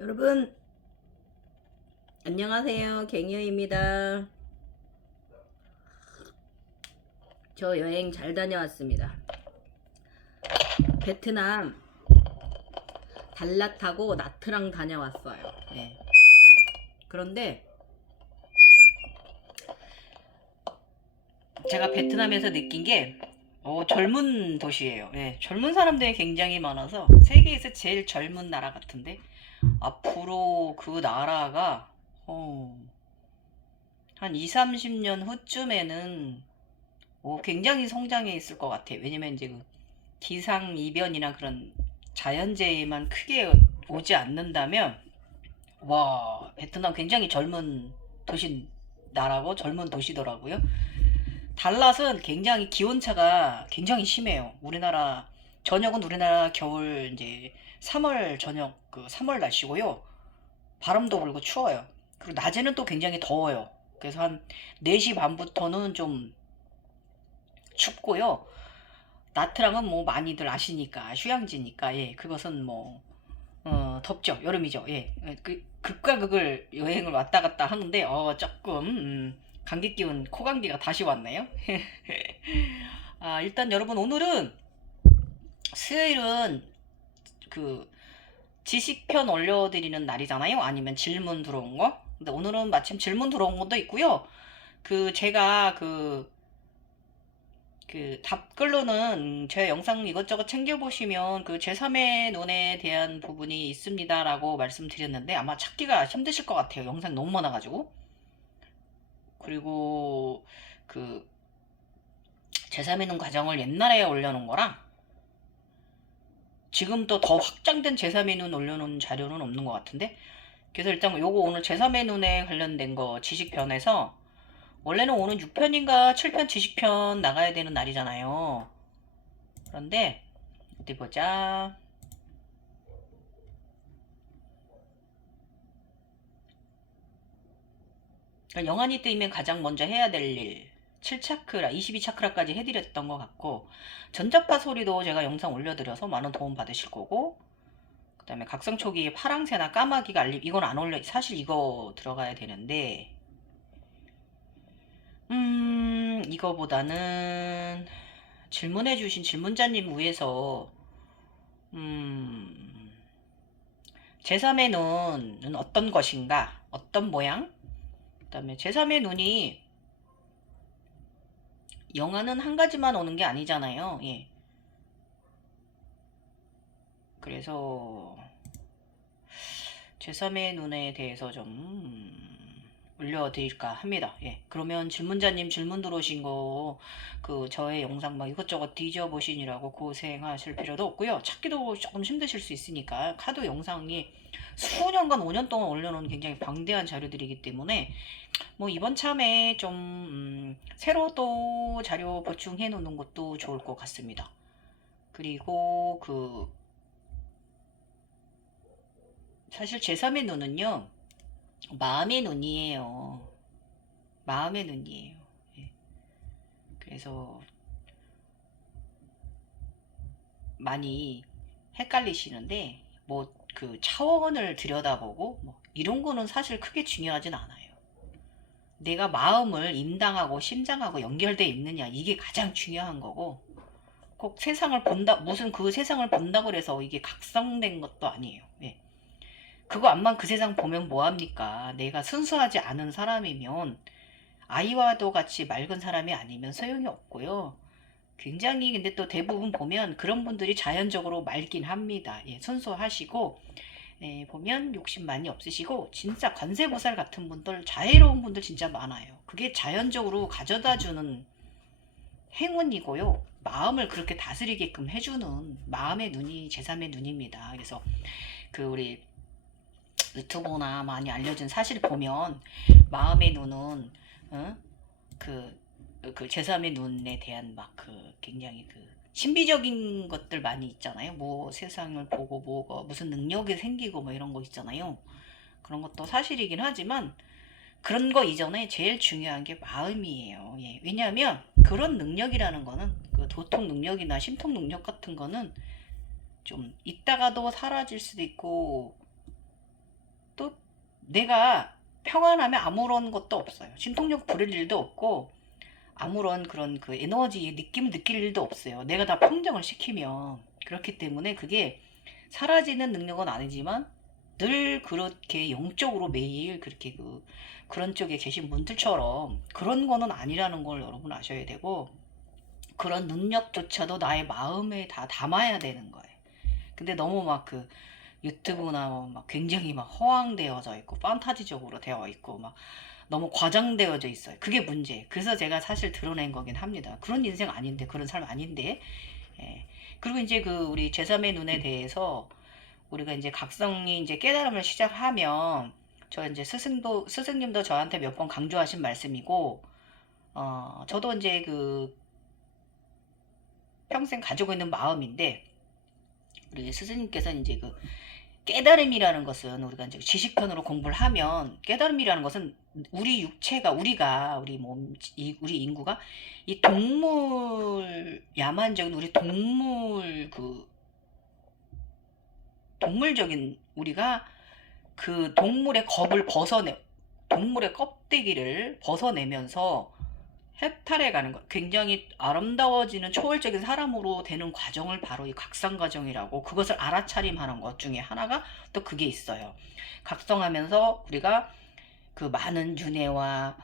여러분 안녕하세요. 갱유입니다. 저 여행 잘 다녀왔습니다. 베트남 달랏하고 나트랑 다녀왔어요. 네. 그런데 제가 베트남에서 느낀 게 젊은 도시예요. 네. 젊은 사람들이 굉장히 많아서 세계에서 제일 젊은 나라 같은데 앞으로 그 나라가 한 2, 30년 후쯤에는 굉장히 성장해 있을 것 같아요. 왜냐면 이제 그 기상 이변이나 그런 자연재해만 크게 오지 않는다면 와 베트남 굉장히 젊은 도시 나라고 젊은 도시더라고요. 달랏은 굉장히 기온차가 굉장히 심해요. 우리나라 저녁은 우리나라 겨울 이제 3월 저녁 3월 날씨고요. 바람도 불고 추워요. 그리고 낮에는 또 굉장히 더워요. 그래서 한 4시 반부터는 좀 춥고요. 나트랑은 뭐 많이들 아시니까 휴양지니까 예 그것은 뭐 덥죠. 여름이죠. 예. 극과 극을 여행을 왔다 갔다 하는데 조금 감기 기운 코감기가 다시 왔네요. 일단 여러분 오늘은 수요일은 그 지식편 올려드리는 날이잖아요. 아니면 질문 들어온 거. 근데 오늘은 마침 질문 들어온 것도 있고요. 제가 답글로는 제 영상 이것저것 챙겨보시면 제3의 눈에 대한 부분이 있습니다라고 말씀드렸는데 아마 찾기가 힘드실 것 같아요. 영상 너무 많아가지고. 그리고 그 제3의 눈 과정을 옛날에 올려놓은 거랑 지금 또 더 확장된 제3의 눈 올려놓은 자료는 없는 것 같은데 그래서 일단 요거 오늘 제3의 눈에 관련된 거 지식편에서 원래는 오는 6편인가 7편 지식편 나가야 되는 날이잖아요. 그런데 어디 보자. 영환이 뜨이면 가장 먼저 해야 될 일. 7차크라, 22차크라까지 해드렸던 것 같고, 전자파 소리도 제가 영상 올려드려서 많은 도움 받으실 거고, 그 다음에 각성초기에 파랑새나 까마귀가 알림, 이건 안 올려, 사실 이거 들어가야 되는데, 이거보다는 질문해주신 질문자님 위해서, 제3의 눈은 어떤 것인가? 어떤 모양? 그 다음에 제3의 눈이 영화는 한 가지만 오는 게 아니잖아요. 예. 그래서 제3의 눈에 대해서 좀 올려드릴까 합니다. 예. 그러면 질문자님 질문 들어오신 거 저의 영상 막 이것저것 뒤져보시느라고 고생하실 필요도 없고요. 찾기도 조금 힘드실 수 있으니까 카드 영상이 수년간 5년 동안 올려놓은 굉장히 방대한 자료들이기 때문에 뭐 이번 참에 좀 새로 또 자료 보충해 놓는 것도 좋을 것 같습니다. 그리고 사실 제3의 눈은요 마음의 눈이에요. 마음의 눈이에요. 예. 그래서 많이 헷갈리시는데 뭐 차원을 들여다보고 뭐 이런 거는 사실 크게 중요하진 않아요. 내가 마음을 임당하고 심장하고 연결돼 있느냐 이게 가장 중요한 거고 꼭 세상을 본다 무슨 그 세상을 본다고 해서 이게 각성된 것도 아니에요. 예. 그거 암만 그 세상 보면 뭐합니까? 내가 순수하지 않은 사람이면 아이와도 같이 맑은 사람이 아니면 소용이 없고요. 굉장히 근데 또 대부분 보면 그런 분들이 자연적으로 맑긴 합니다. 예, 순수하시고 보면 욕심 많이 없으시고 진짜 관세보살 같은 분들 자애로운 분들 진짜 많아요. 그게 자연적으로 가져다주는 행운이고요. 마음을 그렇게 다스리게끔 해주는 마음의 눈이 제3의 눈입니다. 그래서 우리 유튜브나 많이 알려진 사실 보면 마음의 눈은 어? 제3의 눈에 대한 굉장히 신비적인 것들 많이 있잖아요. 뭐 세상을 보고 뭐가 무슨 능력이 생기고 뭐 이런 거 있잖아요. 그런 것도 사실이긴 하지만 그런 거 이전에 제일 중요한 게 마음이에요. 예. 왜냐하면 그런 능력이라는 거는 도통 능력이나 심통 능력 같은 거는 좀 있다가도 사라질 수도 있고 내가 평안하면 아무런 것도 없어요. 진통력 부릴 일도 없고 아무런 그런 그 에너지 느낌을 느낄 일도 없어요. 내가 다 평정을 시키면. 그렇기 때문에 그게 사라지는 능력은 아니지만 늘 그렇게 영적으로 매일 그렇게 그런 쪽에 계신 분들처럼 그런 거는 아니라는 걸 여러분 아셔야 되고, 그런 능력조차도 나의 마음에 다 담아야 되는 거예요. 근데 너무 막 유튜브나 막 굉장히 막 허황되어져 있고 판타지적으로 되어 있고 막 너무 과장되어져 있어요. 그게 문제. 그래서 제가 사실 드러낸 거긴 합니다. 그런 인생 아닌데, 그런 삶 아닌데. 예. 그리고 이제 우리 제3의 눈에 대해서 우리가 이제 각성이 이제 깨달음을 시작하면, 저 이제 스승님도 저한테 몇 번 강조하신 말씀이고, 저도 이제 평생 가지고 있는 마음인데, 우리 스승님께서 이제 깨달음이라는 것은 우리가 이제 지식편으로 공부를 하면, 깨달음이라는 것은 우리 육체가, 우리 몸, 우리 인구가 이 야만적인 우리 동물적인 우리가 동물의 동물의 껍데기를 벗어내면서 해탈해 가는 것, 굉장히 아름다워지는 초월적인 사람으로 되는 과정을 바로 이 각성 과정이라고, 그것을 알아차림하는 것 중에 하나가 또 그게 있어요. 각성하면서 우리가 많은 윤회와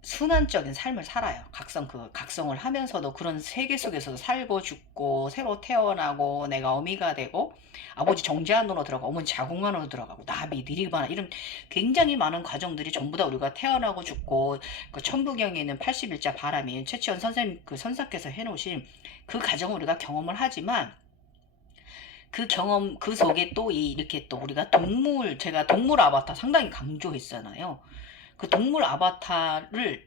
순환적인 삶을 살아요. 각성을 하면서도 그런 세계 속에서도 살고 죽고 새로 태어나고, 내가 어미가 되고 아버지 정제안으로 들어가고 어머니 자궁안으로 들어가고 나비 니리바나 이런 굉장히 많은 과정들이 전부 다 우리가 태어나고 죽고, 천부경에 있는 81자 바람이 최치원 선생님 선사께서 해놓으신 그 과정을 우리가 경험을 하지만, 그 경험 속에 또 이렇게 또 우리가 제가 동물 아바타 상당히 강조했잖아요. 그 동물 아바타를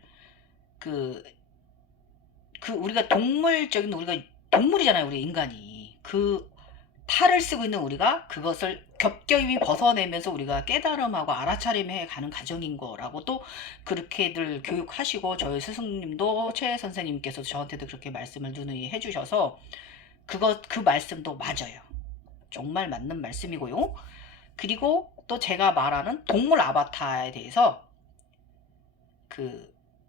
그, 우리가 우리가 동물이잖아요, 우리 인간이. 탈을 쓰고 있는 우리가 그것을 겹겹이 벗어내면서 우리가 깨달음하고 알아차림해 가는 과정인 거라고 또 그렇게들 교육하시고, 저희 스승님도 최 선생님께서 저한테도 그렇게 말씀을 누누이 해주셔서 그 말씀도 맞아요. 정말 맞는 말씀이고요. 그리고 또 제가 말하는 동물 아바타에 대해서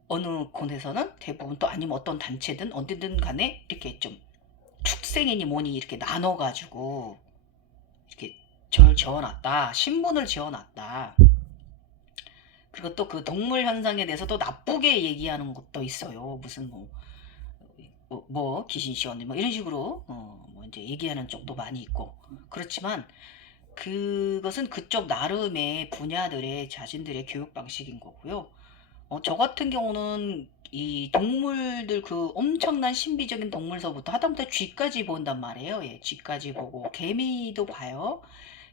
어느 곳에서는 대부분, 또 아니면 어떤 단체든 어디든 간에 이렇게 좀 축생이니 뭐니 이렇게 나눠가지고 이렇게 절 지어놨다, 신분을 지어놨다. 그리고 또 동물 현상에 대해서도 나쁘게 얘기하는 것도 있어요. 무슨 귀신 시언니 이런 식으로 뭐 이제 얘기하는 쪽도 많이 있고. 그렇지만 그것은 그쪽 나름의 분야들의 자신들의 교육 방식인 거고요. 저 같은 경우는 이 동물들, 엄청난 신비적인 동물서부터 하다못해 쥐까지 본단 말이에요. 예, 쥐까지 보고 개미도 봐요.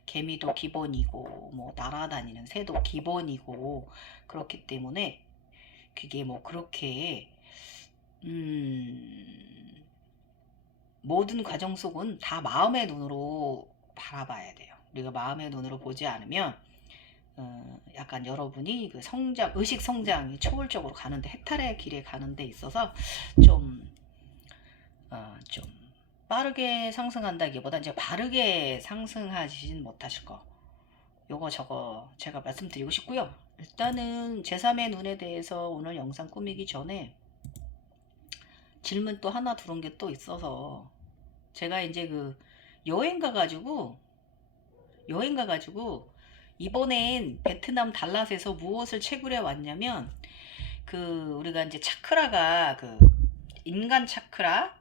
개미도 기본이고 뭐 날아다니는 새도 기본이고, 그렇기 때문에 그게 뭐 그렇게 모든 과정 속은 다 마음의 눈으로 바라봐야 돼요. 우리가 마음의 눈으로 보지 않으면 약간 여러분이 의식 성장이 초월적으로 가는데, 해탈의 길에 가는 데 있어서 좀 빠르게 상승한다기보다 이제 바르게 상승하진 못하실 거. 요거 저거 제가 말씀드리고 싶고요. 일단은 제3의 눈에 대해서 오늘 영상 꾸미기 전에 질문 또 하나 들어온 게 또 있어서, 제가 이제 여행 가가지고 이번엔 베트남 달랏에서 무엇을 채굴해 왔냐면, 우리가 이제 차크라가 인간 차크라,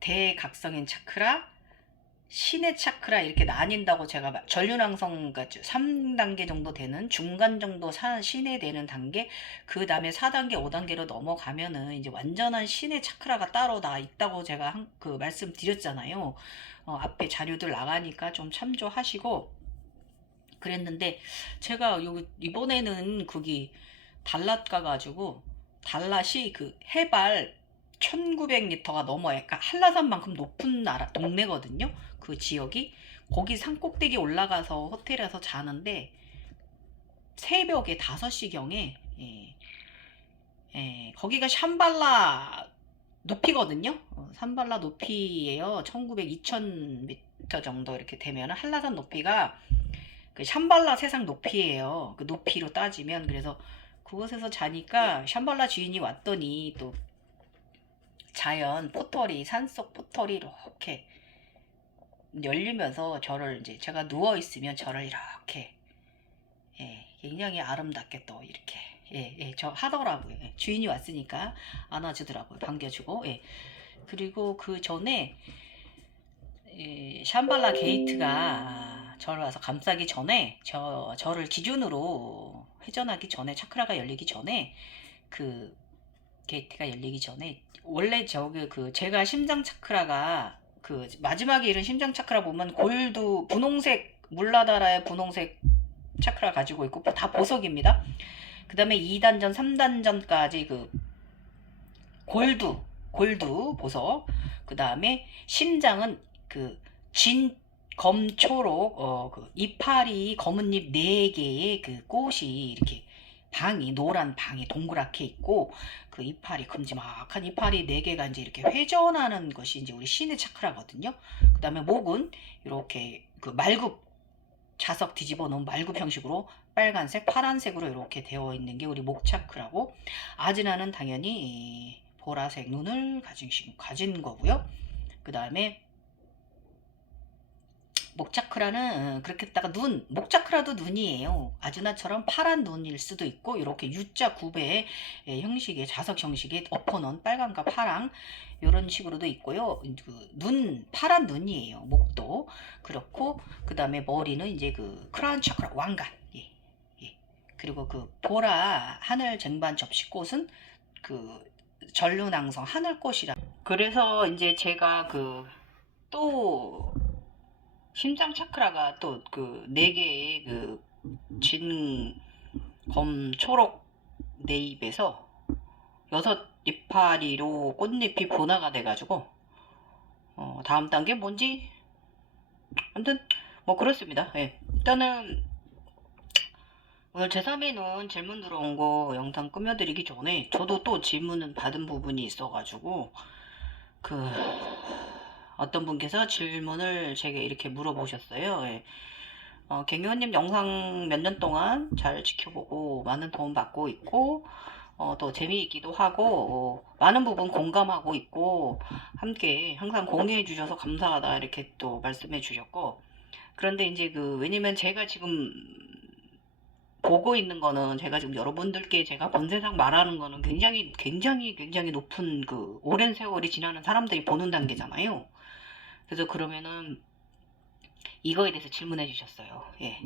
대각성인 차크라, 신의 차크라 이렇게 나뉜다고, 제가 전륜왕성 3단계 정도 되는 중간 정도 신에 되는 단계, 그 다음에 4단계 5단계로 넘어가면은 이제 완전한 신의 차크라가 따로 나 있다고 제가 말씀드렸잖아요. 앞에 자료들 나가니까 좀 참조하시고 그랬는데, 제가 이번에는 거기 달랏 가가지고, 달랏이 해발 1900m가 넘어요. 그러니까 한라산만큼 높은 동네거든요. 그 지역이. 거기 산꼭대기 올라가서 호텔에서 자는데, 새벽에 5시경에 거기가 샴발라 높이거든요. 샴발라 높이예요. 1900, 2000m 정도 이렇게 되면 한라산 높이가 그 샴발라 세상 높이에요. 그 높이로 따지면. 그래서 그곳에서 자니까 샴발라 주인이 왔더니 또 자연 포털이, 산속 포털이 이렇게 열리면서 저를 이제, 제가 누워 있으면 저를 이렇게, 예, 굉장히 아름답게 또 이렇게, 예, 예, 저 하더라고요. 예, 주인이 왔으니까 안아주더라고요. 반겨주고. 예. 그리고 그 전에 샴발라 게이트가 저를 와서 감싸기 전에, 저를 기준으로 회전하기 전에, 차크라가 열리기 전에, 그 게이트가 열리기 전에, 원래 저기 그 제가 심장 차크라가, 그 마지막에 이른 심장 차크라 보면 골드 분홍색, 물라다라의 분홍색 차크라 가지고 있고 다 보석입니다. 그 다음에 2단전 3단전까지 그 골드 보석. 그 다음에 심장은 그 진 검초록, 그 이파리 검은 잎 4개의 그 꽃이 이렇게, 방이 노란 방이 동그랗게 있고, 그 이파리, 큼지막한 이파리 4개가 이제 이렇게 회전하는 것이 이제 우리 신의 차크라거든요. 그 다음에 목은 이렇게 그 말굽, 자석 뒤집어 놓은 말굽 형식으로 빨간색, 파란색으로 이렇게 되어 있는 게 우리 목 차크라고, 아즈나는 당연히 보라색 눈을 가진 거고요. 그 다음에 목차크라는 그렇게 했다가 목차크라도 눈이에요. 아즈나처럼 파란 눈일 수도 있고, 이렇게 U자 9배의 형식의, 자석 형식의 엎어놓은 빨강과 파랑, 이런 식으로도 있고요. 그 파란 눈이에요. 목도 그렇고, 그 다음에 머리는 이제 그 크라운 차크라, 왕관. 예, 예. 그리고 그 보라 하늘 쟁반 접시꽃은 그 전륜앙성 하늘꽃이라. 그래서 이제 제가 또 심장 차크라가 또 그 4개의 그 진검 초록 네잎에서 6이파리로 꽃잎이 분화가 돼가지고, 다음 단계 뭔지, 아무튼 뭐 그렇습니다. 예. 일단은 오늘 제3회는 질문 들어온 거 영상 꾸며드리기 전에 저도 또 질문은 받은 부분이 있어가지고, 어떤 분께서 질문을 제게 이렇게 물어보셨어요. 예. 갱요님 영상 몇 년 동안 잘 지켜보고 많은 도움 받고 있고, 또 재미있기도 하고, 많은 부분 공감하고 있고, 함께 항상 공유해 주셔서 감사하다 이렇게 또 말씀해 주셨고, 그런데 이제 왜냐면 제가 지금 보고 있는 거는, 제가 지금 여러분들께 제가 본 세상 말하는 거는 굉장히 높은 오랜 세월이 지나는 사람들이 보는 단계잖아요. 그래서 그러면은 이거에 대해서 질문해 주셨어요. 예.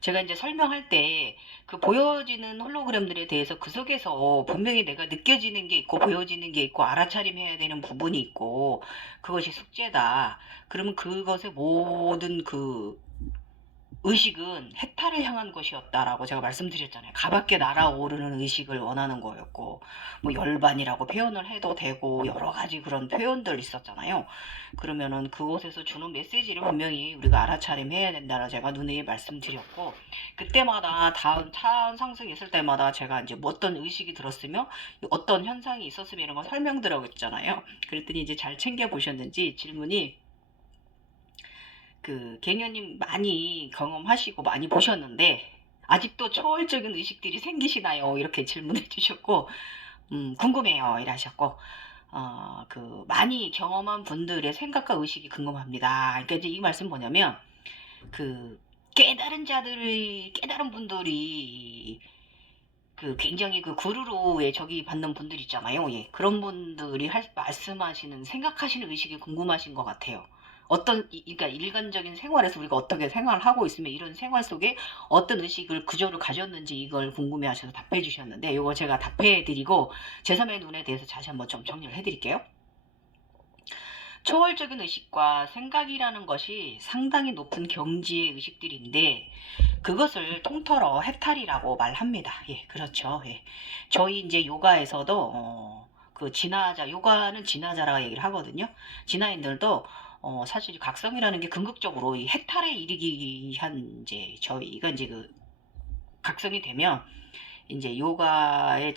제가 이제 설명할 때 보여지는 홀로그램들에 대해서 그 속에서 분명히 내가 느껴지는 게 있고 보여지는 게 있고 알아차림해야 되는 부분이 있고, 그것이 숙제다. 그러면 그것의 모든 의식은 해탈을 향한 것이었다라고 제가 말씀드렸잖아요. 가밖에 날아오르는 의식을 원하는 거였고, 뭐 열반이라고 표현을 해도 되고 여러 가지 그런 표현들 있었잖아요. 그러면은 그곳에서 주는 메시지를 분명히 우리가 알아차림해야 된다라고 제가 누누이 말씀드렸고, 그때마다 다음 차원 상승이 있을 때마다 제가 이제 뭐 어떤 의식이 들었으며 어떤 현상이 있었으며 이런 거 설명드렸잖아요. 그랬더니 이제 잘 챙겨 보셨는지 질문이, 갱년님 많이 경험하시고 많이 보셨는데 아직도 초월적인 의식들이 생기시나요? 이렇게 질문해 주셨고, 궁금해요 이러셨고, 많이 경험한 분들의 생각과 의식이 궁금합니다. 그러니까 이제 이 말씀 뭐냐면, 깨달은 분들이 굉장히 구루루에 저기 받는 분들 있잖아요. 예, 그런 분들이 말씀하시는, 생각하시는 의식이 궁금하신 것 같아요. 그러니까 일반적인 생활에서 우리가 어떻게 생활하고 있으면 이런 생활 속에 어떤 의식을 구조를 가졌는지 이걸 궁금해 하셔서 답해 주셨는데, 이거 제가 답해 드리고 제3의 눈에 대해서 다시 한번 좀 정리를 해 드릴게요. 초월적인 의식과 생각이라는 것이 상당히 높은 경지의 의식들인데, 그것을 통틀어 해탈이라고 말합니다. 예, 그렇죠. 예. 저희 이제 요가에서도 요가는 진화자라고 얘기를 하거든요. 진화인들도 사실 각성이라는 게 궁극적으로 이 해탈에 이르기 위한, 이제 저희가 이제 각성이 되면 이제 요가의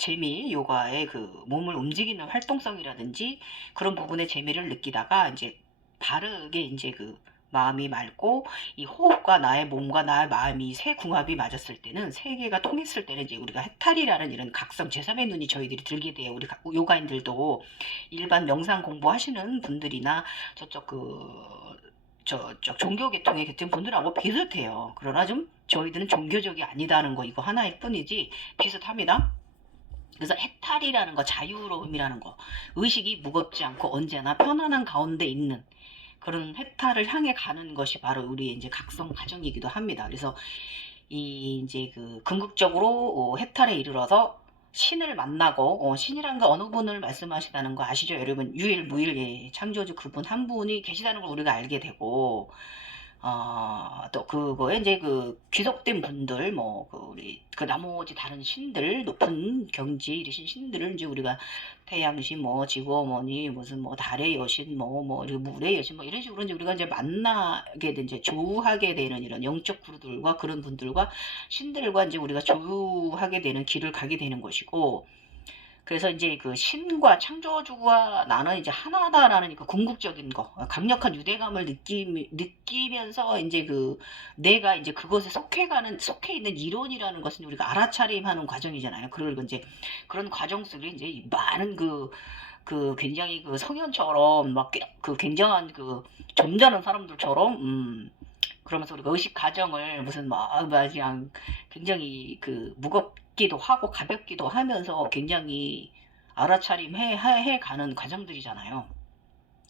몸을 움직이는 활동성이라든지 그런 부분의 재미를 느끼다가 이제 바르게 이제 마음이 맑고 이 호흡과 나의 몸과 나의 마음이 세 궁합이 맞았을 때는 세 개가 통했을 때는 이제 우리가 해탈이라는 이런 각성 제3의 눈이 저희들이 들게 돼요. 우리 요가인들도 일반 명상 공부하시는 분들이나 저쪽 저쪽 종교 계통의 계통 분들하고 비슷해요. 그러나 좀 저희들은 종교적이 아니다는 거 이거 하나일 뿐이지 비슷합니다. 그래서 해탈이라는 거, 자유로움이라는 거, 의식이 무겁지 않고 언제나 편안한 가운데 있는 그런 해탈을 향해 가는 것이 바로 우리의 이제 각성 과정이기도 합니다. 그래서 이 이제 그 궁극적으로 해탈에 이르러서 신을 만나고 신이란 거 어느 분을 말씀하시다는 거 아시죠? 여러분 유일무일 창조주 그분 한 분이 계시다는 걸 우리가 알게 되고 또 그거에 이제 그 귀속된 분들 우리 그 나머지 다른 신들 높은 경지에 이르신 신들을 이제 우리가 태양신 지구 어머니 무슨 달의 여신 그리고 물의 여신 이런 식으로 이제 우리가 이제 만나게 된 이제 조우하게 되는 이런 영적 구루들과 그런 분들과 신들과 이제 우리가 조우하게 되는 길을 가게 되는 것이고 그래서 이제 그 신과 창조주와 나는 이제 하나다라는 그 궁극적인 거, 강력한 유대감을 느끼면서 이제 그 내가 이제 그것에 속해 있는 이론이라는 것은 우리가 알아차림하는 과정이잖아요. 그걸 이제 그런 과정 속에 이제 많은 굉장히 그 성현처럼 막 그 굉장한 그 점잖은 사람들처럼 그러면서 우리가 의식 과정을 무슨 그냥 굉장히 그 무겁기도 하고 가볍기도 하면서 굉장히 알아차림해 가는 과정들이잖아요.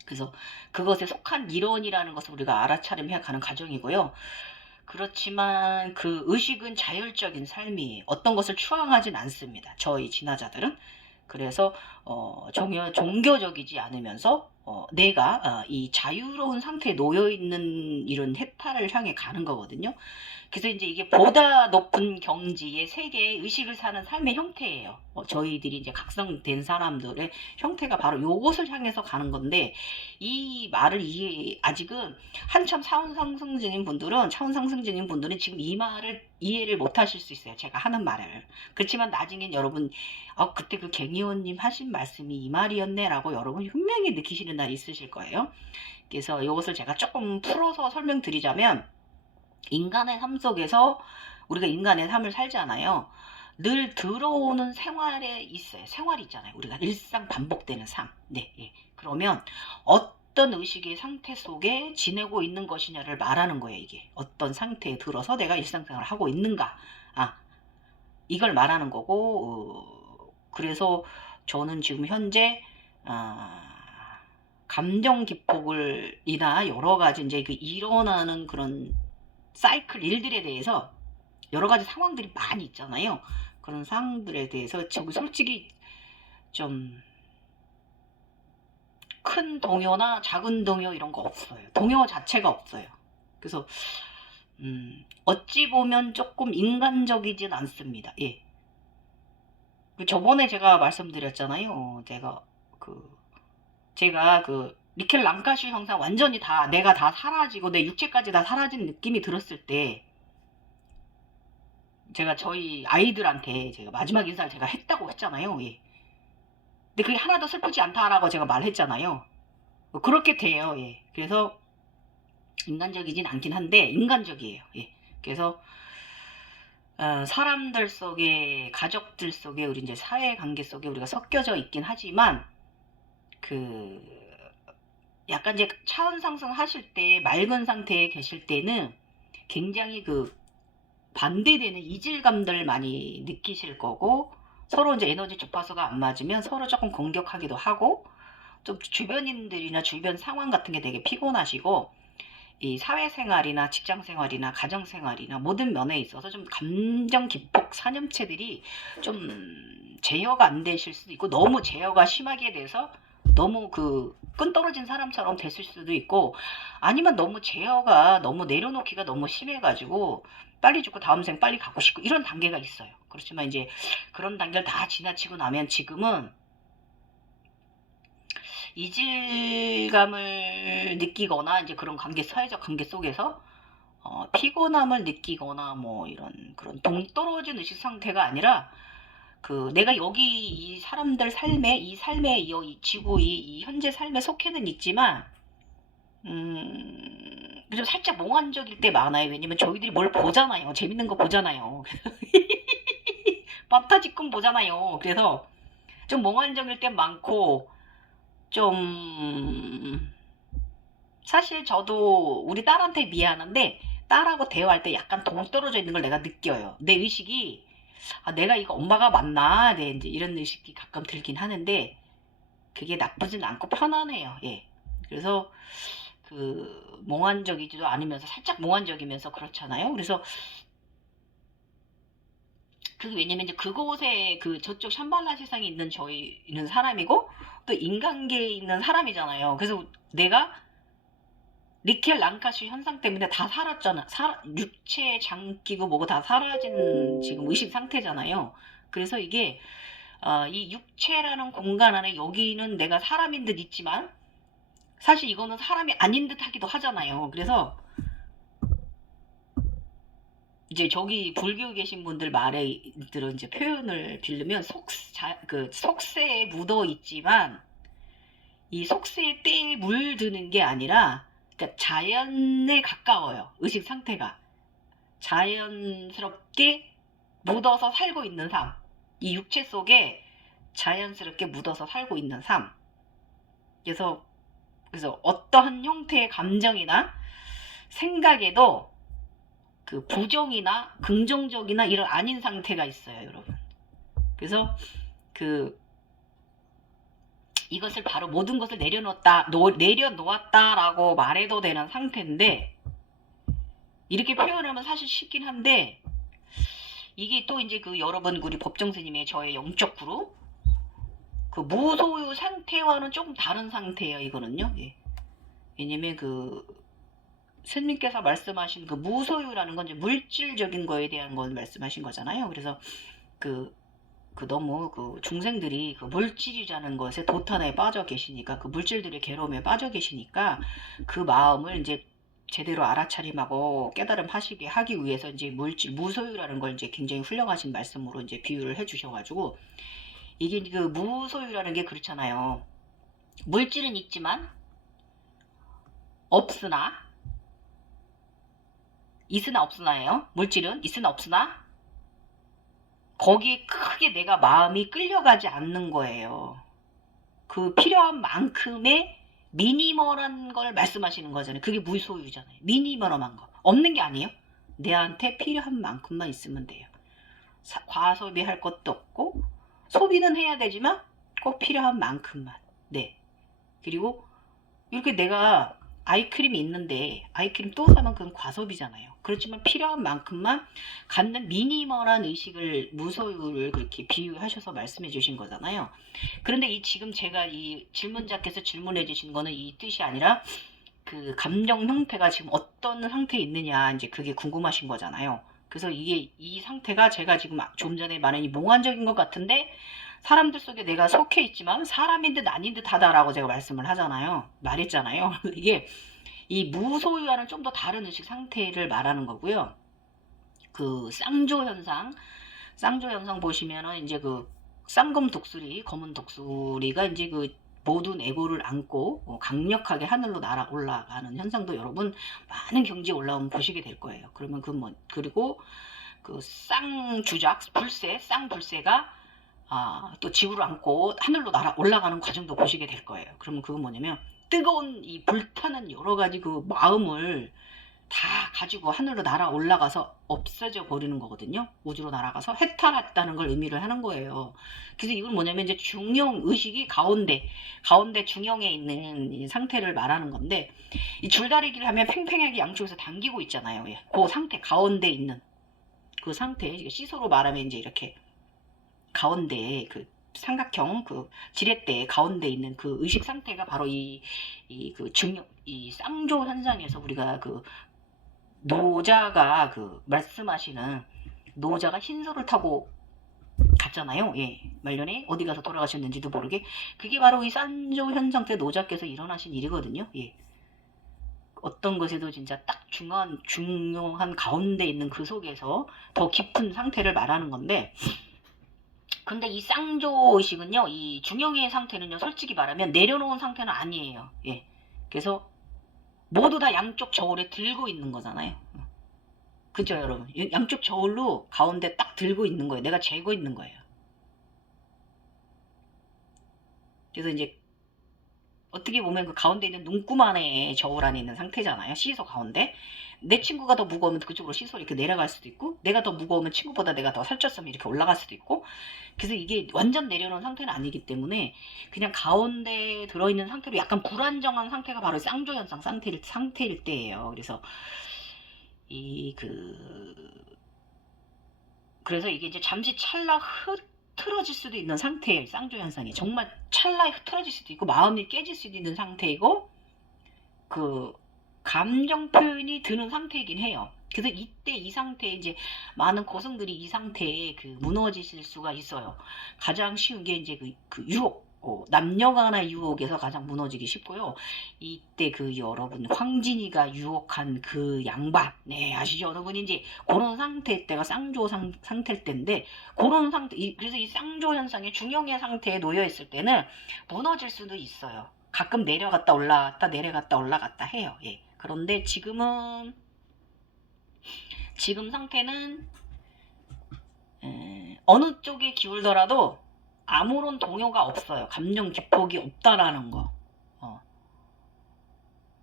그래서 그것에 속한 이론이라는 것을 우리가 알아차림해 가는 과정이고요. 그렇지만 그 의식은 자율적인 삶이 어떤 것을 추앙하진 않습니다. 저희 진화자들은. 그래서 종교적이지 않으면서 내가 이 자유로운 상태에 놓여 있는 이런 해탈을 향해 가는 거거든요. 그래서 이제 이게 보다 높은 경지의 세계의 의식을 사는 삶의 형태예요. 저희들이 이제 각성된 사람들의 형태가 바로 요것을 향해서 가는 건데 이 말을 아직은 한참 차원 상승 중인 분들은 지금 이 말을 이해를 못 하실 수 있어요. 제가 하는 말을. 그렇지만 나중엔 여러분 그때 그 갱이원님 하신 말씀이 이 말이었네 라고 여러분이 분명히 느끼시는 날이 있으실 거예요. 그래서 이것을 제가 조금 풀어서 설명드리자면 인간의 삶 속에서 우리가 인간의 삶을 살잖아요. 늘 들어오는 생활에 있어요. 생활이 있잖아요. 우리가 일상 반복되는 삶. 네, 예. 그러면 어떤 의식의 상태 속에 지내고 있는 것이냐를 말하는 거예요. 이게 어떤 상태에 들어서 내가 일상생활을 하고 있는가. 이걸 말하는 거고 그래서 저는 지금 현재 감정 기복이나 여러 가지 이제 그 일어나는 그런 사이클 일들에 대해서 여러 가지 상황들이 많이 있잖아요. 그런 상황들에 대해서 저기 솔직히 좀 큰 동요나 작은 동요 이런 거 없어요. 동요 자체가 없어요. 그래서 어찌 보면 조금 인간적이진 않습니다. 예. 저번에 제가 말씀드렸잖아요. 제가 그 미켈 랑카슈 형상 완전히 다 내가 다 사라지고 내 육체까지 다 사라진 느낌이 들었을 때 제가 저희 아이들한테 제가 마지막 인사를 제가 했다고 했잖아요. 예. 근데 그게 하나도 슬프지 않다라고 제가 말했잖아요. 그렇게 돼요. 예. 그래서 인간적이진 않긴 한데 인간적이에요. 예. 그래서 사람들 속에 가족들 속에 우리 이제 사회관계 속에 우리가 섞여져 있긴 하지만 약간 이제 차원 상승하실 때 맑은 상태에 계실 때는 굉장히 반대되는 이질감들 많이 느끼실 거고 서로 이제 에너지 주파수가 안 맞으면 서로 조금 공격하기도 하고 좀 주변인들이나 주변 상황 같은 게 되게 피곤하시고 이 사회생활이나 직장생활이나 가정생활이나 모든 면에 있어서 좀 감정 기복 산염체들이 좀 제어가 안 되실 수도 있고 너무 제어가 심하게 돼서 너무 끈 떨어진 사람처럼 됐을 수도 있고 아니면 너무 제어가 너무 내려놓기가 너무 심해가지고 빨리 죽고 다음 생 빨리 가고 싶고 이런 단계가 있어요. 그렇지만 이제 그런 단계를 다 지나치고 나면 지금은 이질감을 느끼거나 이제 그런 사회적 관계 속에서 피곤함을 느끼거나 이런 그런 동떨어진 의식 상태가 아니라 내가 여기 이 사람들 삶에 이 지구 이 현재 삶에 속해는 있지만 좀 살짝 몽환적일 때 많아요. 왜냐면 저희들이 뭘 보잖아요. 재밌는 거 보잖아요. 파타지꿈 보잖아요. 그래서 좀 몽환적일 때 많고, 좀 사실 저도 우리 딸한테 미안한데 딸하고 대화할 때 약간 동떨어져 있는 걸 내가 느껴요. 내 의식이 내가 이거 엄마가 맞나? 네, 이제 이런 의식이 가끔 들긴 하는데 그게 나쁘진 않고 편안해요. 예. 그래서 그 몽환적이지도 않으면서 살짝 몽환적이면서 그렇잖아요. 그래서 그게 왜냐면 이제 그곳에 그 저쪽 샴발라 세상에 있는 저희는 사람이고 또 인간계에 있는 사람이잖아요. 그래서 내가 니켈 랑카시 현상 때문에 다 사라졌잖아. 육체 장기고 뭐고 다 사라진 지금 의식 상태잖아요. 그래서 이게 이 육체라는 공간 안에 여기는 내가 사람인 듯 있지만 사실 이거는 사람이 아닌 듯 하기도 하잖아요. 그래서 이제 저기 불교 계신 분들 말에 들은 이제 표현을 빌리면 속세에 묻어 있지만 이 속세에 때에 물드는 게 아니라 그러니까 자연에 가까워요. 의식 상태가 자연스럽게 묻어서 살고 있는 삶. 이 육체 속에 자연스럽게 묻어서 살고 있는 삶. 그래서 어떠한 형태의 감정이나 생각에도 그 부정이나 긍정적이나 이런 아닌 상태가 있어요, 여러분. 그래서 그 이것을 바로 모든 것을 내려놓았다라고 말해도 되는 상태인데 이렇게 표현하면 사실 쉽긴 한데 이게 또 이제 그 여러분 우리 법정 스님의 저의 영적 그룹 그 무소유 상태와는 조금 다른 상태예요, 이거는요. 예. 왜냐면 그 스님께서 말씀하신 그 무소유라는 건 이제 물질적인 거에 대한 건 말씀하신 거잖아요. 그래서 그 너무 그 중생들이 그 물질이라는 것에 도탄에 빠져 계시니까 그 물질들의 괴로움에 빠져 계시니까 그 마음을 이제 제대로 알아차림하고 깨달음 하시게 하기 위해서 이제 물질 무소유라는 걸 이제 굉장히 훌륭하신 말씀으로 이제 비유를 해주셔가지고 이게 그 무소유라는 게 그렇잖아요. 물질은 있지만 없으나 있으나 없으나예요. 물질은 있으나 없으나 거기에 크게 내가 마음이 끌려가지 않는 거예요. 그 필요한 만큼의 미니멀한 걸 말씀하시는 거잖아요. 그게 무소유잖아요. 미니멀한 거. 없는 게 아니에요. 내한테 필요한 만큼만 있으면 돼요. 과소비할 것도 없고 소비는 해야 되지만 꼭 필요한 만큼만. 네. 그리고 이렇게 내가 아이크림이 있는데 아이크림 또 사면 그건 과소비잖아요. 그렇지만 필요한 만큼만 갖는 미니멀한 의식을 무소유를 그렇게 비유하셔서 말씀해 주신 거잖아요. 그런데 이 지금 제가 이 질문자께서 질문해 주신 거는 이 뜻이 아니라 그 감정 형태가 지금 어떤 상태에 있느냐 이제 그게 궁금하신 거잖아요. 그래서 이게 이 상태가 제가 지금 좀 전에 말한 이 몽환적인 것 같은데 사람들 속에 내가 속해 있지만 사람인 듯 아닌 듯 하다라고 제가 말씀을 하잖아요. 말했잖아요. 이게 이 무소유와는 좀 더 다른 의식 상태를 말하는 거고요. 그 쌍조 현상 보시면은 이제 그 쌍검 독수리, 검은 독수리가 이제 그 모든 에고를 안고 강력하게 하늘로 날아 올라가는 현상도 여러분 많은 경지에 올라오면 보시게 될 거예요. 그러면 그리고 그 쌍불새가 또 지구를 안고 하늘로 날아 올라가는 과정도 보시게 될 거예요. 그러면 그건 뭐냐면 뜨거운 이 불타는 여러 가지 그 마음을 다 가지고 하늘로 날아 올라가서 없어져 버리는 거거든요. 우주로 날아가서 해탈했다는 걸 의미를 하는 거예요. 그래서 이건 뭐냐면 이제 중형 의식이 가운데 중형에 있는 이 상태를 말하는 건데 이 줄다리기를 하면 팽팽하게 양쪽에서 당기고 있잖아요. 예. 그 상태 가운데 있는 그 상태 시소로 말하면 이제 이렇게 가운데 그 삼각형 그 지렛대 가운데 있는 그 의식 상태가 바로 이 쌍조 현상에서 우리가 그 노자가 그 말씀하시는 노자가 흰소를 타고 갔잖아요. 예. 말년에 어디 가서 돌아가셨는지도 모르게 그게 바로 이 쌍조 현상 때 노자께서 일어나신 일이거든요. 예. 어떤 것에도 진짜 딱 중요한 가운데 있는 그 속에서 더 깊은 상태를 말하는 건데 근데 이 쌍조 의식은요, 이 중형의 상태는요, 솔직히 말하면 내려놓은 상태는 아니에요. 예. 그래서 모두 다 양쪽 저울에 들고 있는 거잖아요. 그죠, 여러분? 양쪽 저울로 가운데 딱 들고 있는 거예요. 내가 재고 있는 거예요. 그래서 이제 어떻게 보면 그 가운데 있는 눈금 안에 저울 안에 있는 상태잖아요. 시소 가운데. 내 친구가 더 무거우면 그쪽으로 시소를 이렇게 내려갈 수도 있고, 내가 더 무거우면 친구보다 내가 더 살쪘으면 이렇게 올라갈 수도 있고, 그래서 이게 완전 내려놓은 상태는 아니기 때문에 그냥 가운데 들어있는 상태로 약간 불안정한 상태가 바로 쌍조현상 상태일 때예요. 그래서 그래서 이게 이제 잠시 찰나 흐트러질 수도 있는 상태예요. 쌍조현상이 정말 찰나에 흐트러질 수도 있고 마음이 깨질 수도 있는 상태이고, 그 감정 표현이 드는 상태이긴 해요. 그래서 이때 이 상태에 이제 많은 고성들이 이 상태에 무너지실 수가 있어요. 가장 쉬운 게 이제 그 유혹, 남녀 간의 유혹에서 가장 무너지기 쉽고요. 이때 여러분 황진이가 유혹한 그 양반, 네 아시죠? 어느 분인지 그런 상태 때가 쌍조 상태일 때인데, 그런 상태, 그래서 이 쌍조 현상의 중형의 상태에 놓여 있을 때는 무너질 수도 있어요. 가끔 내려갔다 올라갔다 내려갔다 올라갔다 해요. 예. 그런데 지금 상태는 어느 쪽에 기울더라도 아무런 동요가 없어요. 감정 기폭이 없다라는 거.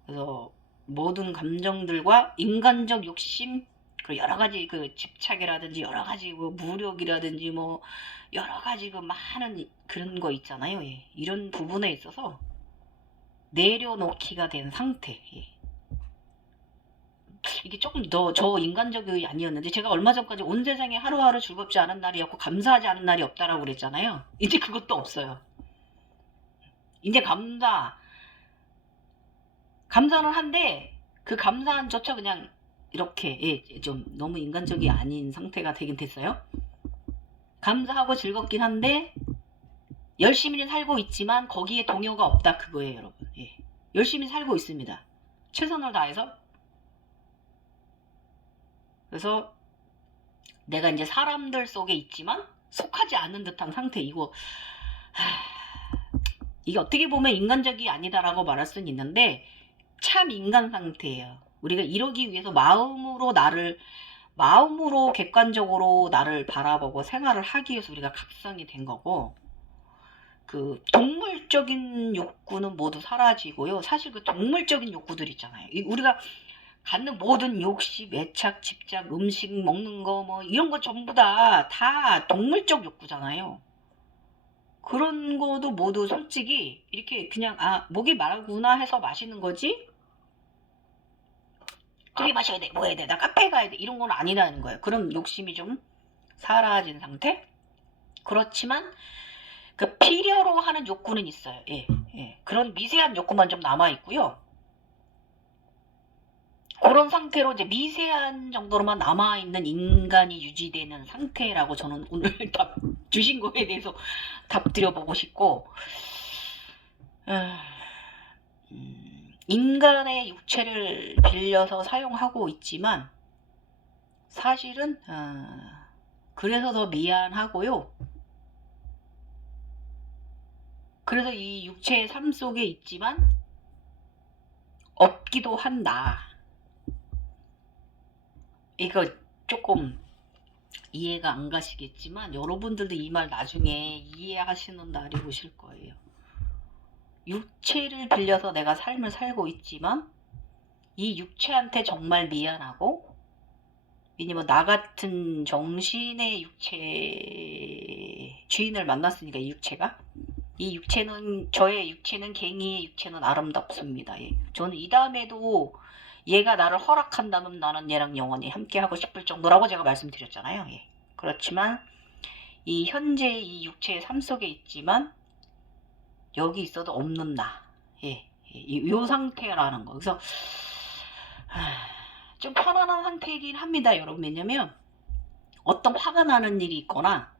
그래서 모든 감정들과 인간적 욕심, 여러 가지 집착이라든지 여러 가지 무력이라든지 여러 가지 많은 그런 거 있잖아요. 예. 이런 부분에 있어서 내려놓기가 된 상태. 예. 이게 조금 더 저 인간적이 아니었는데, 제가 얼마 전까지 온 세상에 하루하루 즐겁지 않은 날이었고 감사하지 않은 날이 없다라고 그랬잖아요. 이제 그것도 없어요. 이제 감사는 한데 그 감사한조차 그냥 이렇게 좀 너무 인간적이 아닌 상태가 되긴 됐어요. 감사하고 즐겁긴 한데 열심히 살고 있지만 거기에 동요가 없다, 그거예요, 여러분. 예. 열심히 살고 있습니다. 최선을 다해서. 그래서 내가 이제 사람들 속에 있지만 속하지 않는 듯한 상태. 이게 어떻게 보면 인간적이 아니다라고 말할 수는 있는데 참 인간 상태예요. 우리가 이러기 위해서 마음으로 객관적으로 나를 바라보고 생활을 하기 위해서 우리가 각성이 된 거고, 동물적인 욕구는 모두 사라지고요. 사실 동물적인 욕구들 있잖아요. 우리가 갖는 모든 욕심, 애착, 집착, 음식 먹는 거 이런 거 전부 다 동물적 욕구잖아요. 그런 거도 모두 솔직히 이렇게 그냥 목이 마르구나 해서 마시는 거지, 그게 마셔야 돼, 뭐 해야 돼, 나 카페 가야 돼, 이런 건 아니라는 거예요. 그런 욕심이 좀 사라진 상태? 그렇지만 필요로 하는 욕구는 있어요. 예. 그런 미세한 욕구만 좀 남아있고요. 그런 상태로 이제 미세한 정도로만 남아있는 인간이 유지되는 상태라고 저는 오늘 답 주신 거에 대해서 답 드려보고 싶고, 인간의 육체를 빌려서 사용하고 있지만 사실은 그래서 더 미안하고요. 그래서 이 육체의 삶 속에 있지만 없기도 한다. 이거 조금 이해가 안 가시겠지만 여러분들도 이 말 나중에 이해하시는 날이 오실 거예요. 육체를 빌려서 내가 삶을 살고 있지만 이 육체한테 정말 미안하고, 왜냐면 나 같은 정신의 육체 주인을 만났으니까 저의 육체는 갱이의 육체는 아름답습니다. 예. 저는 이 다음에도 얘가 나를 허락한다면 나는 얘랑 영원히 함께하고 싶을 정도라고 제가 말씀드렸잖아요. 예. 그렇지만 이 현재 이 육체의 삶 속에 있지만 여기 있어도 없는 나. 예. 요 상태라는 거. 그래서 좀 편안한 상태이긴 합니다, 여러분. 왜냐면 어떤 화가 나는 일이 있거나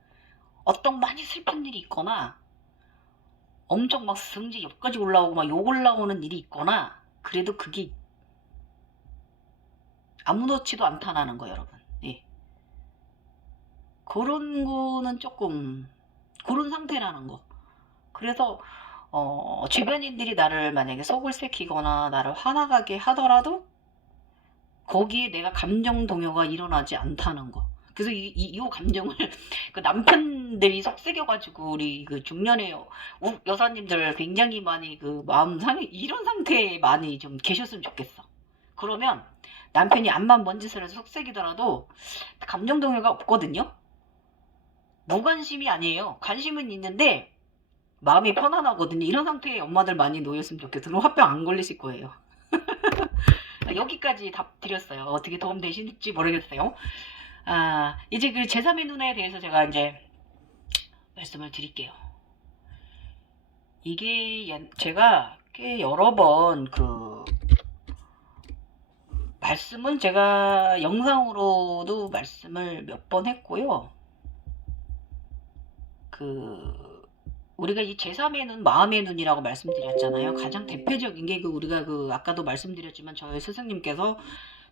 어떤 많이 슬픈 일이 있거나 엄청 막 승지 옆까지 올라오고 막 욕 올라오는 일이 있거나, 그래도 그게 아무렇지도 않다는 거, 여러분. 예. 그런 거는 조금 그런 상태라는 거. 그래서 주변인들이 나를 만약에 속을 새기거나 나를 화나게 하더라도 거기에 내가 감정 동요가 일어나지 않다는 거. 그래서 이 감정을 그 남편들이 속삭여가지고 우리 그 중년의 여사님들 굉장히 많이 그 마음 상해 이런 상태에 많이 좀 계셨으면 좋겠어. 그러면 남편이 암만 먼 짓을 해서 속삭이더라도 감정 동요가 없거든요. 무관심이 아니에요. 관심은 있는데 마음이 편안하거든요. 이런 상태의 엄마들 많이 놓였으면 좋겠어. 그럼 화병 안 걸리실 거예요. 여기까지 답 드렸어요. 어떻게 도움 되실지 모르겠어요. 이제 그 제3의 눈에 대해서 제가 이제 말씀을 드릴게요. 이게 제가 꽤 여러 번 그 말씀은 제가 영상으로도 말씀을 몇 번 했고요. 우리가 이 제3의 눈, 마음의 눈이라고 말씀드렸잖아요. 가장 대표적인 게 우리가 아까도 말씀드렸지만 저희 스승님께서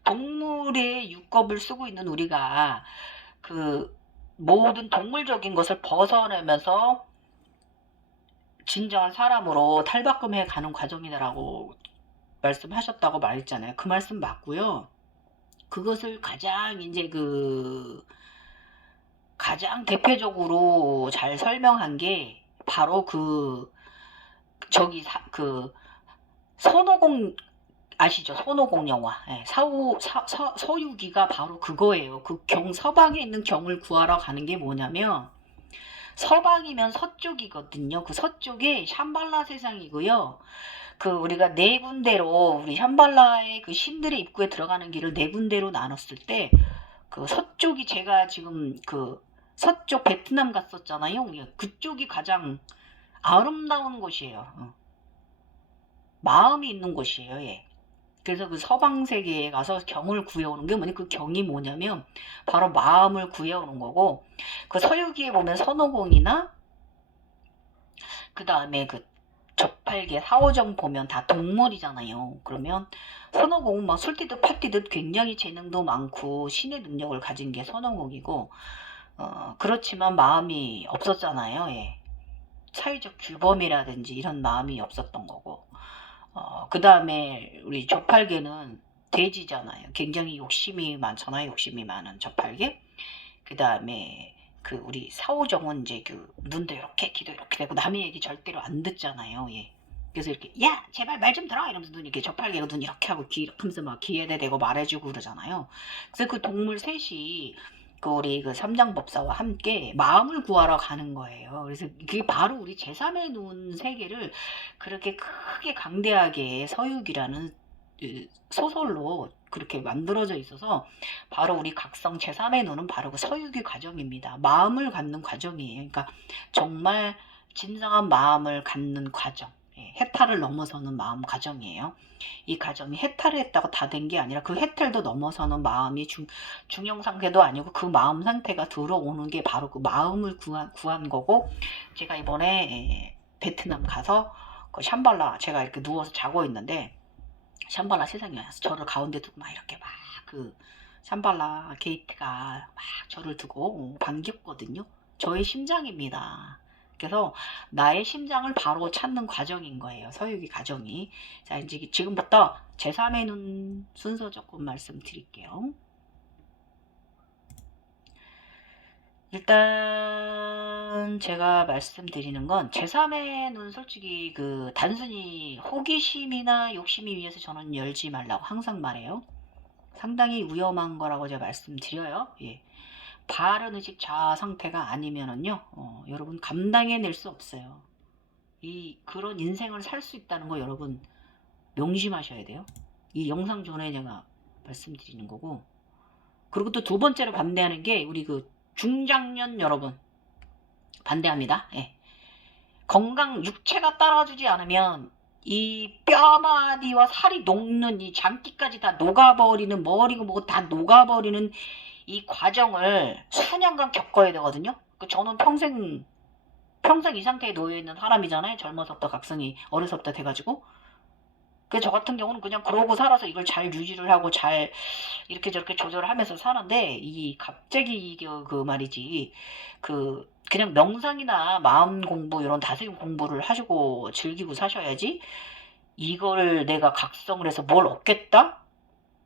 동물의 육겁을 쓰고 있는 우리가 모든 동물적인 것을 벗어내면서 진정한 사람으로 탈바꿈해 가는 과정이라고 말씀하셨다고 말했잖아요. 그 말씀 맞고요. 그것을 가장 가장 대표적으로 잘 설명한 게 바로 손오공 아시죠? 손오공 영화. 네, 서유기가 바로 그거예요. 서방에 있는 경을 구하러 가는 게 뭐냐면 서방이면 서쪽이거든요. 그 서쪽에 샴발라 세상이고요. 우리가 네 군데로 우리 샴발라의 신들의 입구에 들어가는 길을 네 군데로 나눴을 때 서쪽이 제가 지금 서쪽 베트남 갔었잖아요. 그쪽이 가장 아름다운 곳이에요. 마음이 있는 곳이에요. 예. 그래서 서방 세계에 가서 경을 구해오는 게 그 경이 뭐냐면 바로 마음을 구해오는 거고, 서유기에 보면 선호공이나 그 다음에 저팔계 사오정 보면 다 동물이잖아요. 그러면 선호공은 막 술뛰듯 팔뛰듯 굉장히 재능도 많고 신의 능력을 가진 게 선호공이고, 그렇지만 마음이 없었잖아요. 예. 사회적 규범이라든지 이런 마음이 없었던 거고, 그 다음에 우리 저팔계는 돼지잖아요. 굉장히 욕심이 많잖아요. 욕심이 많은 저팔계. 그 다음에 우리 사오정은 이제 눈도 이렇게 귀도 이렇게 되고 남의 얘기 절대로 안 듣잖아요. 예. 그래서 이렇게 야 제발 말 좀 들어 이러면서 눈 이렇게 저팔계가 눈 이렇게 하고 귀 이렇게 하면서 막 귀에다 대고 말해주고 그러잖아요. 그래서 동물 셋이 우리 삼장법사와 함께 마음을 구하러 가는 거예요. 그래서 그게 바로 우리 제3의 눈 세계를 그렇게 크게 강대하게 서유기라는 소설로 그렇게 만들어져 있어서 바로 우리 각성 제3의 눈은 바로 서유기 과정입니다. 마음을 갖는 과정이에요. 그러니까 정말 진정한 마음을 갖는 과정. 해탈을 넘어서는 마음 과정이에요. 이 과정이 해탈을 했다고 다 된 게 아니라 그 해탈도 넘어서는 마음이 중형 상태도 아니고 그 마음 상태가 들어오는 게 바로 그 마음을 구한 거고, 제가 이번에 베트남 가서 샴발라 제가 이렇게 누워서 자고 있는데 샴발라 세상에 와서 저를 가운데 두고 막 이렇게 막 샴발라 게이트가 막 저를 두고 반겼거든요. 저의 심장입니다. 그래서 나의 심장을 바로 찾는 과정인 거예요. 서유기 과정이. 자, 이제 지금부터 제3의 눈 순서 조금 말씀드릴게요. 일단 제가 말씀드리는 건 제3의 눈 솔직히 단순히 호기심이나 욕심이 위해서 저는 열지 말라고 항상 말해요. 상당히 위험한 거라고 제가 말씀드려요. 예. 바른 의식 자아 상태가 아니면은요, 여러분 감당해낼 수 없어요. 그런 인생을 살 수 있다는 거 여러분 명심하셔야 돼요. 이 영상 전에 제가 말씀드리는 거고, 그리고 또 두 번째로 반대하는 게 우리 중장년 여러분 반대합니다. 예. 건강 육체가 따라주지 않으면 이 뼈마디와 살이 녹는 이 장기까지 다 녹아버리는, 머리고 뭐고 다 녹아버리는 이 과정을 수년간 겪어야 되거든요. 저는 평생 이 상태에 놓여있는 사람이잖아요. 젊어서부터 각성이 어려서부터 돼가지고. 그 저 같은 경우는 그냥 그러고 살아서 이걸 잘 유지를 하고 잘 이렇게 저렇게 조절하면서 사는데, 이 갑자기 그 말이지, 그냥 명상이나 마음 공부 이런 다스림 공부를 하시고 즐기고 사셔야지, 이걸 내가 각성을 해서 뭘 얻겠다?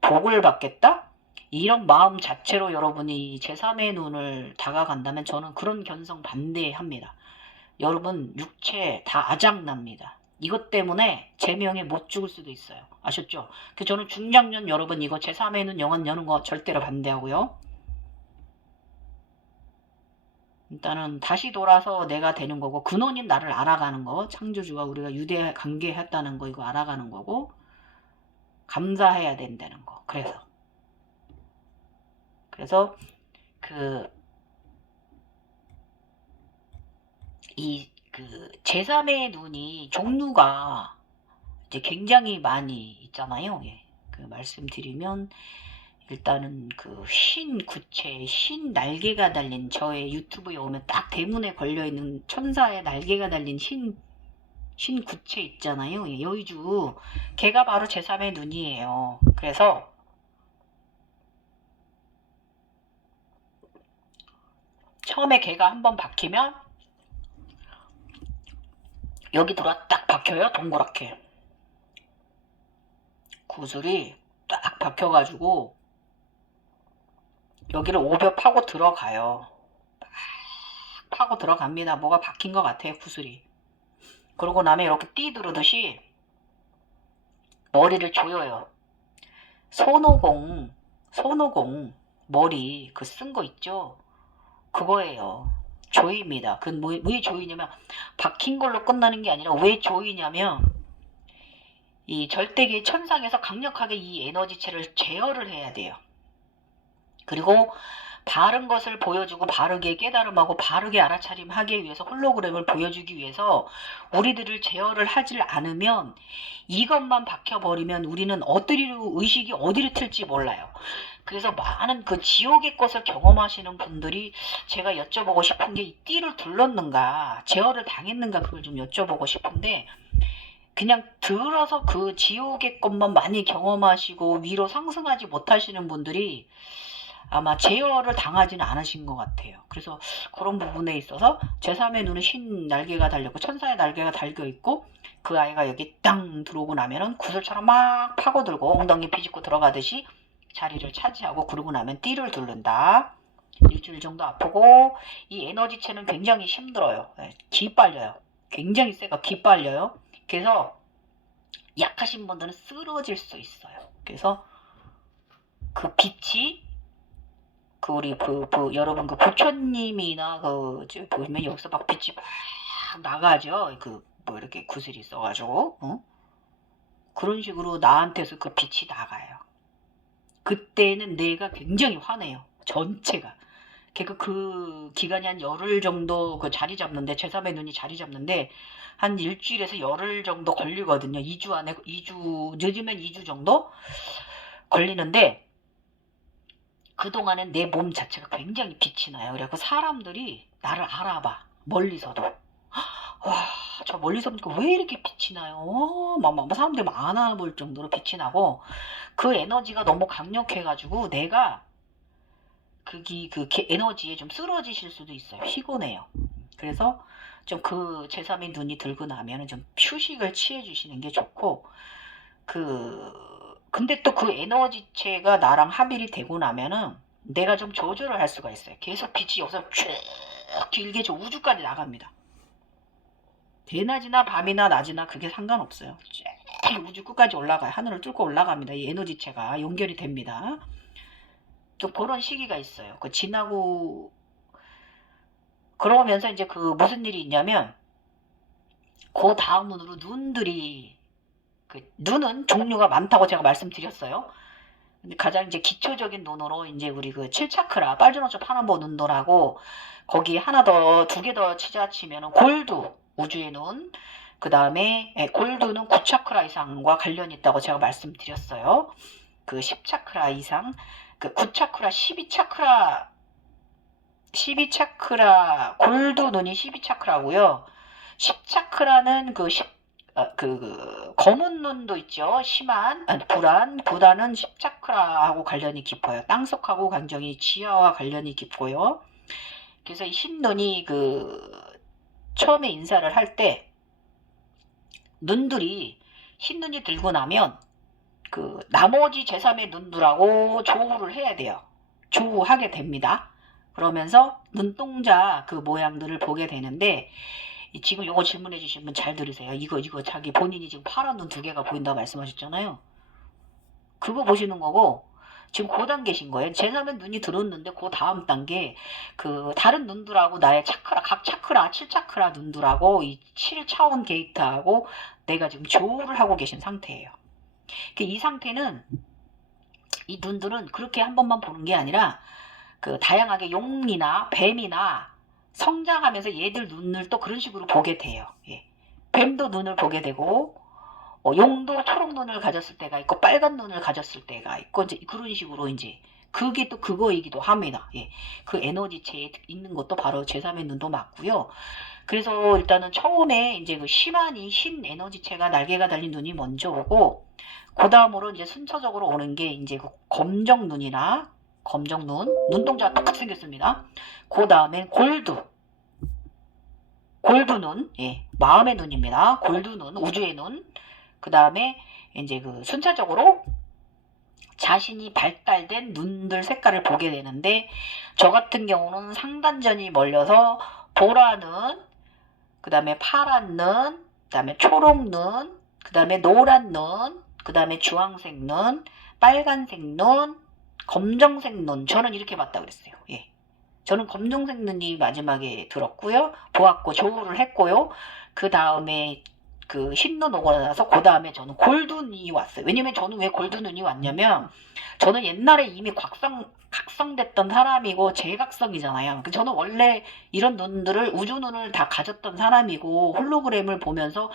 복을 받겠다? 이런 마음 자체로 여러분이 제3의 눈을 다가간다면 저는 그런 견성 반대합니다. 여러분 육체 다 아작납니다. 이것 때문에 제명에 못 죽을 수도 있어요. 아셨죠? 그래서 저는 중장년 여러분 이거 제3의 눈 영혼 여는 거 절대로 반대하고요. 일단은 다시 돌아서 내가 되는 거고, 근원인 나를 알아가는 거, 창조주가 우리가 유대 관계했다는 거 이거 알아가는 거고, 감사해야 된다는 거. 그래서 제3의 눈이 종류가 이제 굉장히 많이 있잖아요. 예. 말씀드리면, 일단은 흰 구체, 흰 날개가 달린, 저의 유튜브에 오면 딱 대문에 걸려있는 천사의 날개가 달린 흰 구체 있잖아요. 예. 여의주, 걔가 바로 제3의 눈이에요. 그래서 처음에 걔가 한번 박히면 여기 들어와 딱 박혀요. 동그랗게 구슬이 딱 박혀가지고 여기를 오벼 파고 들어가요. 파고 들어갑니다. 뭐가 박힌 것 같아요. 구슬이. 그러고 나면 이렇게 띠두르듯이 머리를 조여요. 손오공 머리 쓴 거 있죠? 그거예요. 조입니다. 왜 조이냐면, 박힌 걸로 끝나는 게 아니라 왜 조이냐면, 이 절대계 천상에서 강력하게 이 에너지체를 제어를 해야 돼요. 그리고 바른 것을 보여주고 바르게 깨달음하고 바르게 알아차림하기 위해서 홀로그램을 보여주기 위해서 우리들을 제어를 하질 않으면, 이것만 박혀버리면 우리는 의식이 어디로 튈지 몰라요. 그래서 많은 지옥의 것을 경험하시는 분들이 제가 여쭤보고 싶은 게, 이 띠를 둘렀는가, 제어를 당했는가, 그걸 좀 여쭤보고 싶은데, 그냥 들어서 지옥의 것만 많이 경험하시고 위로 상승하지 못하시는 분들이 아마 제어를 당하지는 않으신 것 같아요. 그래서 그런 부분에 있어서 제3의 눈은 흰 날개가 달렸고 천사의 날개가 달려있고, 그 아이가 여기 땅 들어오고 나면은 구슬처럼 막 파고들고 엉덩이 비집고 들어가듯이 자리를 차지하고, 그러고 나면 띠를 두른다. 일주일 정도 아프고, 이 에너지체는 굉장히 힘들어요. 기 빨려요. 굉장히 세가 기 빨려요. 그래서 약하신 분들은 쓰러질 수 있어요. 그래서 빛이 우리 여러분 부처님이나 보면 여기서 막 빛이 막 나가죠. 이렇게 구슬이 있어가지고, 그런 식으로 나한테서 빛이 나가요. 그때는 내가 굉장히 화내요. 전체가. 그 기간이 한 열흘 정도 자리 잡는데, 제3의 눈이 자리 잡는데 한 일주일에서 열흘 정도 걸리거든요. 2주 안에, 늦으면 2주 정도 걸리는데, 그동안엔 내 몸 자체가 굉장히 빛이 나요. 그래서 사람들이 나를 알아봐. 멀리서도. 와, 저 멀리서 보니까 왜 이렇게 빛이 나요? 사람들이 막 안아볼 정도로 빛이 나고, 그 에너지가 너무 강력해가지고 내가 에너지에 좀 쓰러지실 수도 있어요. 피곤해요. 그래서 좀 제3의 눈이 들고 나면은 좀 휴식을 취해 주시는 게 좋고, 근데 또 에너지체가 나랑 합일이 되고 나면은 내가 좀 조절을 할 수가 있어요. 계속 빛이 여기서 쭉 길게 저 우주까지 나갑니다. 대낮이나 밤이나 낮이나 그게 상관없어요. 쭉 우주 끝까지 올라가요. 하늘을 뚫고 올라갑니다. 이 에너지체가 연결이 됩니다. 또 그런 시기가 있어요. 지나고 그러면서 이제 무슨 일이 있냐면, 그 다음으로 눈들이, 눈은 종류가 많다고 제가 말씀드렸어요. 근데 가장 이제 기초적인 눈으로 이제 우리 7차크라, 빨주노초 파남보 눈도라고, 거기 두 개 더 치자치면은 골두, 우주의 눈, 그 다음에 골두는 9차크라 이상과 관련이 있다고 제가 말씀드렸어요. 10차크라 이상, 9차크라, 12차크라, 골두 눈이 12차크라고요. 10차크라는 검은 눈도 있죠. 심한, 불안, 불안은 10차크라하고 관련이 깊어요. 땅속하고 굉장히 지하와 관련이 깊고요. 그래서 이 흰눈이 처음에 인사를 할 때, 눈들이, 흰눈이 들고 나면, 나머지 제3의 눈들하고 조우를 해야 돼요. 조우하게 됩니다. 그러면서 눈동자 모양들을 보게 되는데, 지금 요거 질문해 주신 분 잘 들으세요. 이거 자기 본인이 지금 파란 눈 2개가 보인다고 말씀하셨잖아요. 그거 보시는 거고, 지금 그 단계신 거예요. 제3의 눈이 들었는데 그 다음 단계 다른 눈들하고 나의 차크라, 각 차크라, 7차크라 눈들하고 이 7차원 게이트하고 내가 지금 조우를 하고 계신 상태예요. 이 상태는 이 눈들은 그렇게 한 번만 보는 게 아니라 다양하게 용이나 뱀이나 성장하면서 얘들 눈을 또 그런 식으로 보게 돼요. 예. 뱀도 눈을 보게 되고 용도 초록 눈을 가졌을 때가 있고 빨간 눈을 가졌을 때가 있고 이제 그런 식으로 이제 그게 또 그거이기도 합니다. 예. 그 에너지체에 있는 것도 바로 제3의 눈도 맞고요. 그래서 일단은 처음에 이제 심한 이 흰 에너지체가 날개가 달린 눈이 먼저 오고 그 다음으로 이제 순차적으로 오는 게 이제 검정 눈이나 검정 눈, 눈동자가 똑같이 생겼습니다. 그 다음엔 골드 눈, 예, 마음의 눈입니다. 골드 눈, 우주의 눈. 그 다음에 이제 순차적으로 자신이 발달된 눈들 색깔을 보게 되는데 저 같은 경우는 상단전이 멀려서 보라 눈, 그 다음에 파란 눈, 그 다음에 초록 눈, 그 다음에 노란 눈, 그 다음에 주황색 눈, 빨간색 눈, 검정색 눈. 저는 이렇게 봤다 그랬어요. 예. 저는 검정색 눈이 마지막에 들었고요. 보았고 조우를 했고요. 그 다음에 흰눈 오고 나서 그 다음에 저는 골드눈이 왔어요. 왜냐면 저는 왜 골드눈이 왔냐면 저는 옛날에 이미 각성됐던 사람이고 제각성이잖아요. 저는 원래 이런 눈들을 우주눈을 다 가졌던 사람이고 홀로그램을 보면서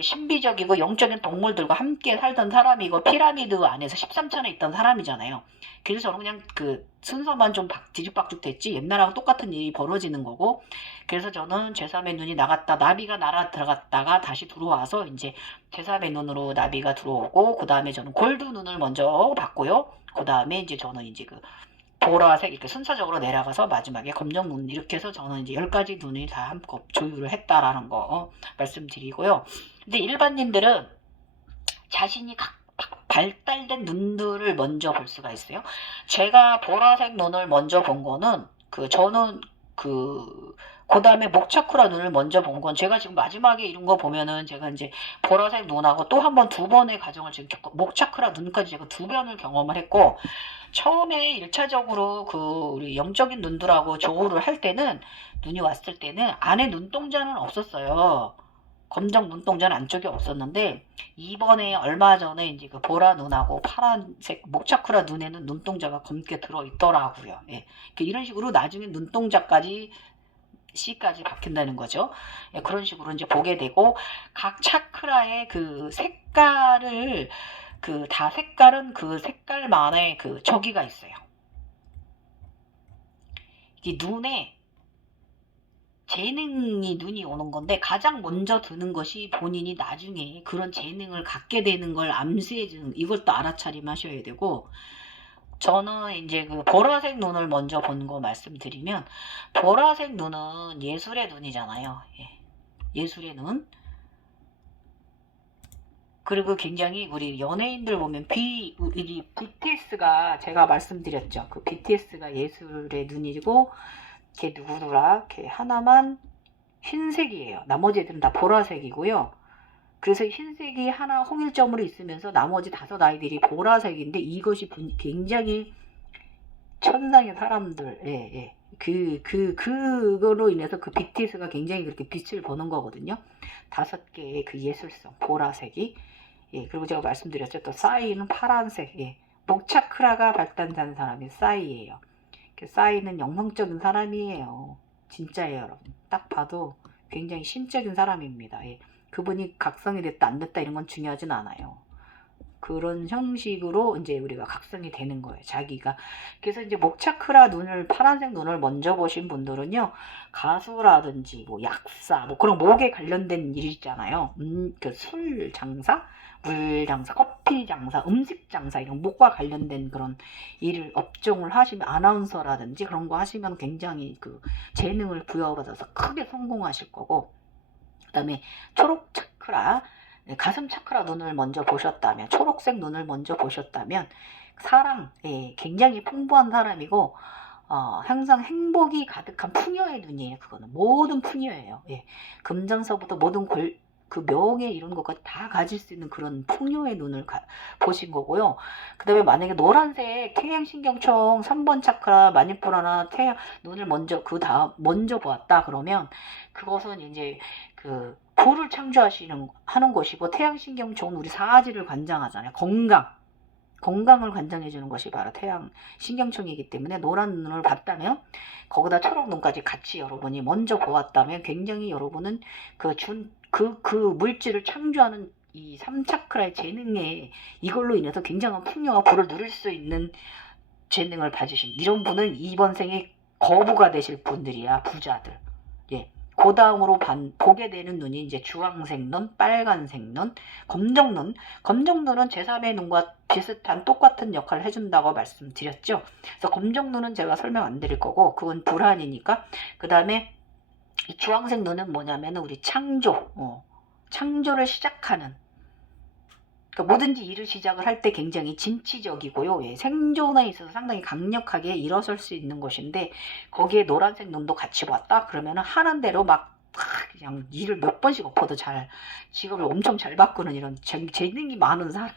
신비적이고 영적인 동물들과 함께 살던 사람이고 피라미드 안에서 13층에 있던 사람이잖아요. 그래서 저는 그냥 순서만 좀 뒤죽박죽 됐지 옛날하고 똑같은 일이 벌어지는 거고 그래서 저는 제3의 눈이 나갔다 나비가 날아 들어갔다가 다시 들어와서 이제 제3의 눈으로 나비가 들어오고 그 다음에 저는 골드 눈을 먼저 봤고요. 그 다음에 이제 저는 이제 보라색 이렇게 순차적으로 내려가서 마지막에 검정 눈 이렇게 해서 저는 이제 10가지 눈을 다 한껏 조율을 했다라는 거 말씀드리고요. 근데 일반인들은 자신이 발달된 눈들을 먼저 볼 수가 있어요. 제가 보라색 눈을 먼저 본 거는 저는 그 다음에 목차크라 눈을 먼저 본 건 제가 지금 마지막에 이런 거 보면은 제가 이제 보라색 눈하고 또 한 번 2번의 과정을 지금 목차크라 눈까지 제가 2번을 경험을 했고 처음에 1차적으로 우리 영적인 눈들하고 조우를 할 때는 눈이 왔을 때는 안에 눈동자는 없었어요. 검정 눈동자는 안쪽에 없었는데 이번에 얼마 전에 이제 보라 눈하고 파란색 목차크라 눈에는 눈동자가 검게 들어있더라고요. 예. 이런 식으로 나중에 눈동자까지 C까지 박힌다는 거죠. 예, 그런 식으로 이제 보게 되고 각 차크라의 색깔을 다 색깔은 색깔만의 저기가 있어요. 이 눈에 재능이 눈이 오는 건데 가장 먼저 드는 것이 본인이 나중에 그런 재능을 갖게 되는 걸 암시해주는 이것도 알아차림하셔야 되고 저는 이제 보라색 눈을 먼저 본 거 말씀드리면 보라색 눈은 예술의 눈이잖아요. 예. 예술의 눈. 그리고 굉장히 우리 연예인들 보면 BTS가 제가 말씀드렸죠. BTS가 예술의 눈이고 걔 누구더라? 걔 하나만 흰색이에요. 나머지 애들은 다 보라색이고요. 그래서 흰색이 하나 홍일점으로 있으면서 나머지 5 아이들이 보라색인데 이것이 굉장히 천상의 사람들, 예. 그거로 인해서 BTS가 굉장히 그렇게 빛을 보는 거거든요. 5개의 예술성, 보라색이. 예, 그리고 제가 말씀드렸죠. 또 싸이는 파란색, 예. 목차크라가 발달한 사람이 싸이예요. 싸이는 영성적인 사람이에요. 진짜예요, 여러분. 딱 봐도 굉장히 신적인 사람입니다. 예. 그분이 각성이 됐다 안 됐다 이런 건 중요하진 않아요. 그런 형식으로 이제 우리가 각성이 되는 거예요. 자기가. 그래서 이제 목차크라 눈을, 파란색 눈을 먼저 보신 분들은요, 가수라든지 뭐 약사, 뭐 그런 목에 관련된 일 있잖아요. 그 술 장사, 물 장사, 커피 장사, 음식 장사, 이런 목과 관련된 그런 일을 업종을 하시면, 아나운서라든지 그런 거 하시면 굉장히 그 재능을 부여받아서 크게 성공하실 거고, 그다음에 초록 차크라, 가슴 차크라 눈을 먼저 보셨다면, 초록색 눈을 먼저 보셨다면 사랑에 굉장히 풍부한 사람이고, 항상 행복이 가득한 풍요의 눈이에요. 그거는 모든 풍요예요. 예. 금전서부터 모든 그 명예 이런 것까지 다 가질 수 있는 그런 풍요의 눈을 보신 거고요. 그 다음에 만약에 노란색 태양신경총 3번 차크라 마니푸라나 태양 눈을 먼저 보았다 그러면, 그것은 이제 그 불을 하는 것이고, 태양신경총은 우리 사지를 관장하잖아요. 건강을 관장해주는 것이 바로 태양 신경청이기 때문에, 노란 눈을 봤다면, 거기다 초록 눈까지 같이 여러분이 먼저 보았다면, 굉장히 여러분은 그 물질을 창조하는 이 3차크라의 재능에, 이걸로 인해서 굉장한 풍요와 부를 누릴 수 있는 재능을 가지신, 이런 분은 이번 생에 거부가 되실 분들이야. 부자들. 예. 그 다음으로 보게 되는 눈이 이제 주황색 눈, 빨간색 눈, 검정 눈은 제3의 눈과 비슷한 똑같은 역할을 해준다고 말씀드렸죠. 그래서 검정 눈은 제가 설명 안 드릴 거고, 그건 불안이니까. 그 다음에 이 주황색 눈은 뭐냐면 우리 창조를 시작하는, 그러니까 뭐든지 일을 시작을 할 때 굉장히 진취적이고요. 예, 생존에 있어서 상당히 강력하게 일어설 수 있는 것인데, 거기에 노란색 눈도 같이 봤다? 그러면은 하는 대로 막 그냥 일을 몇 번씩 엎어도 직업을 엄청 잘 바꾸는 이런 재능이 많은 사람.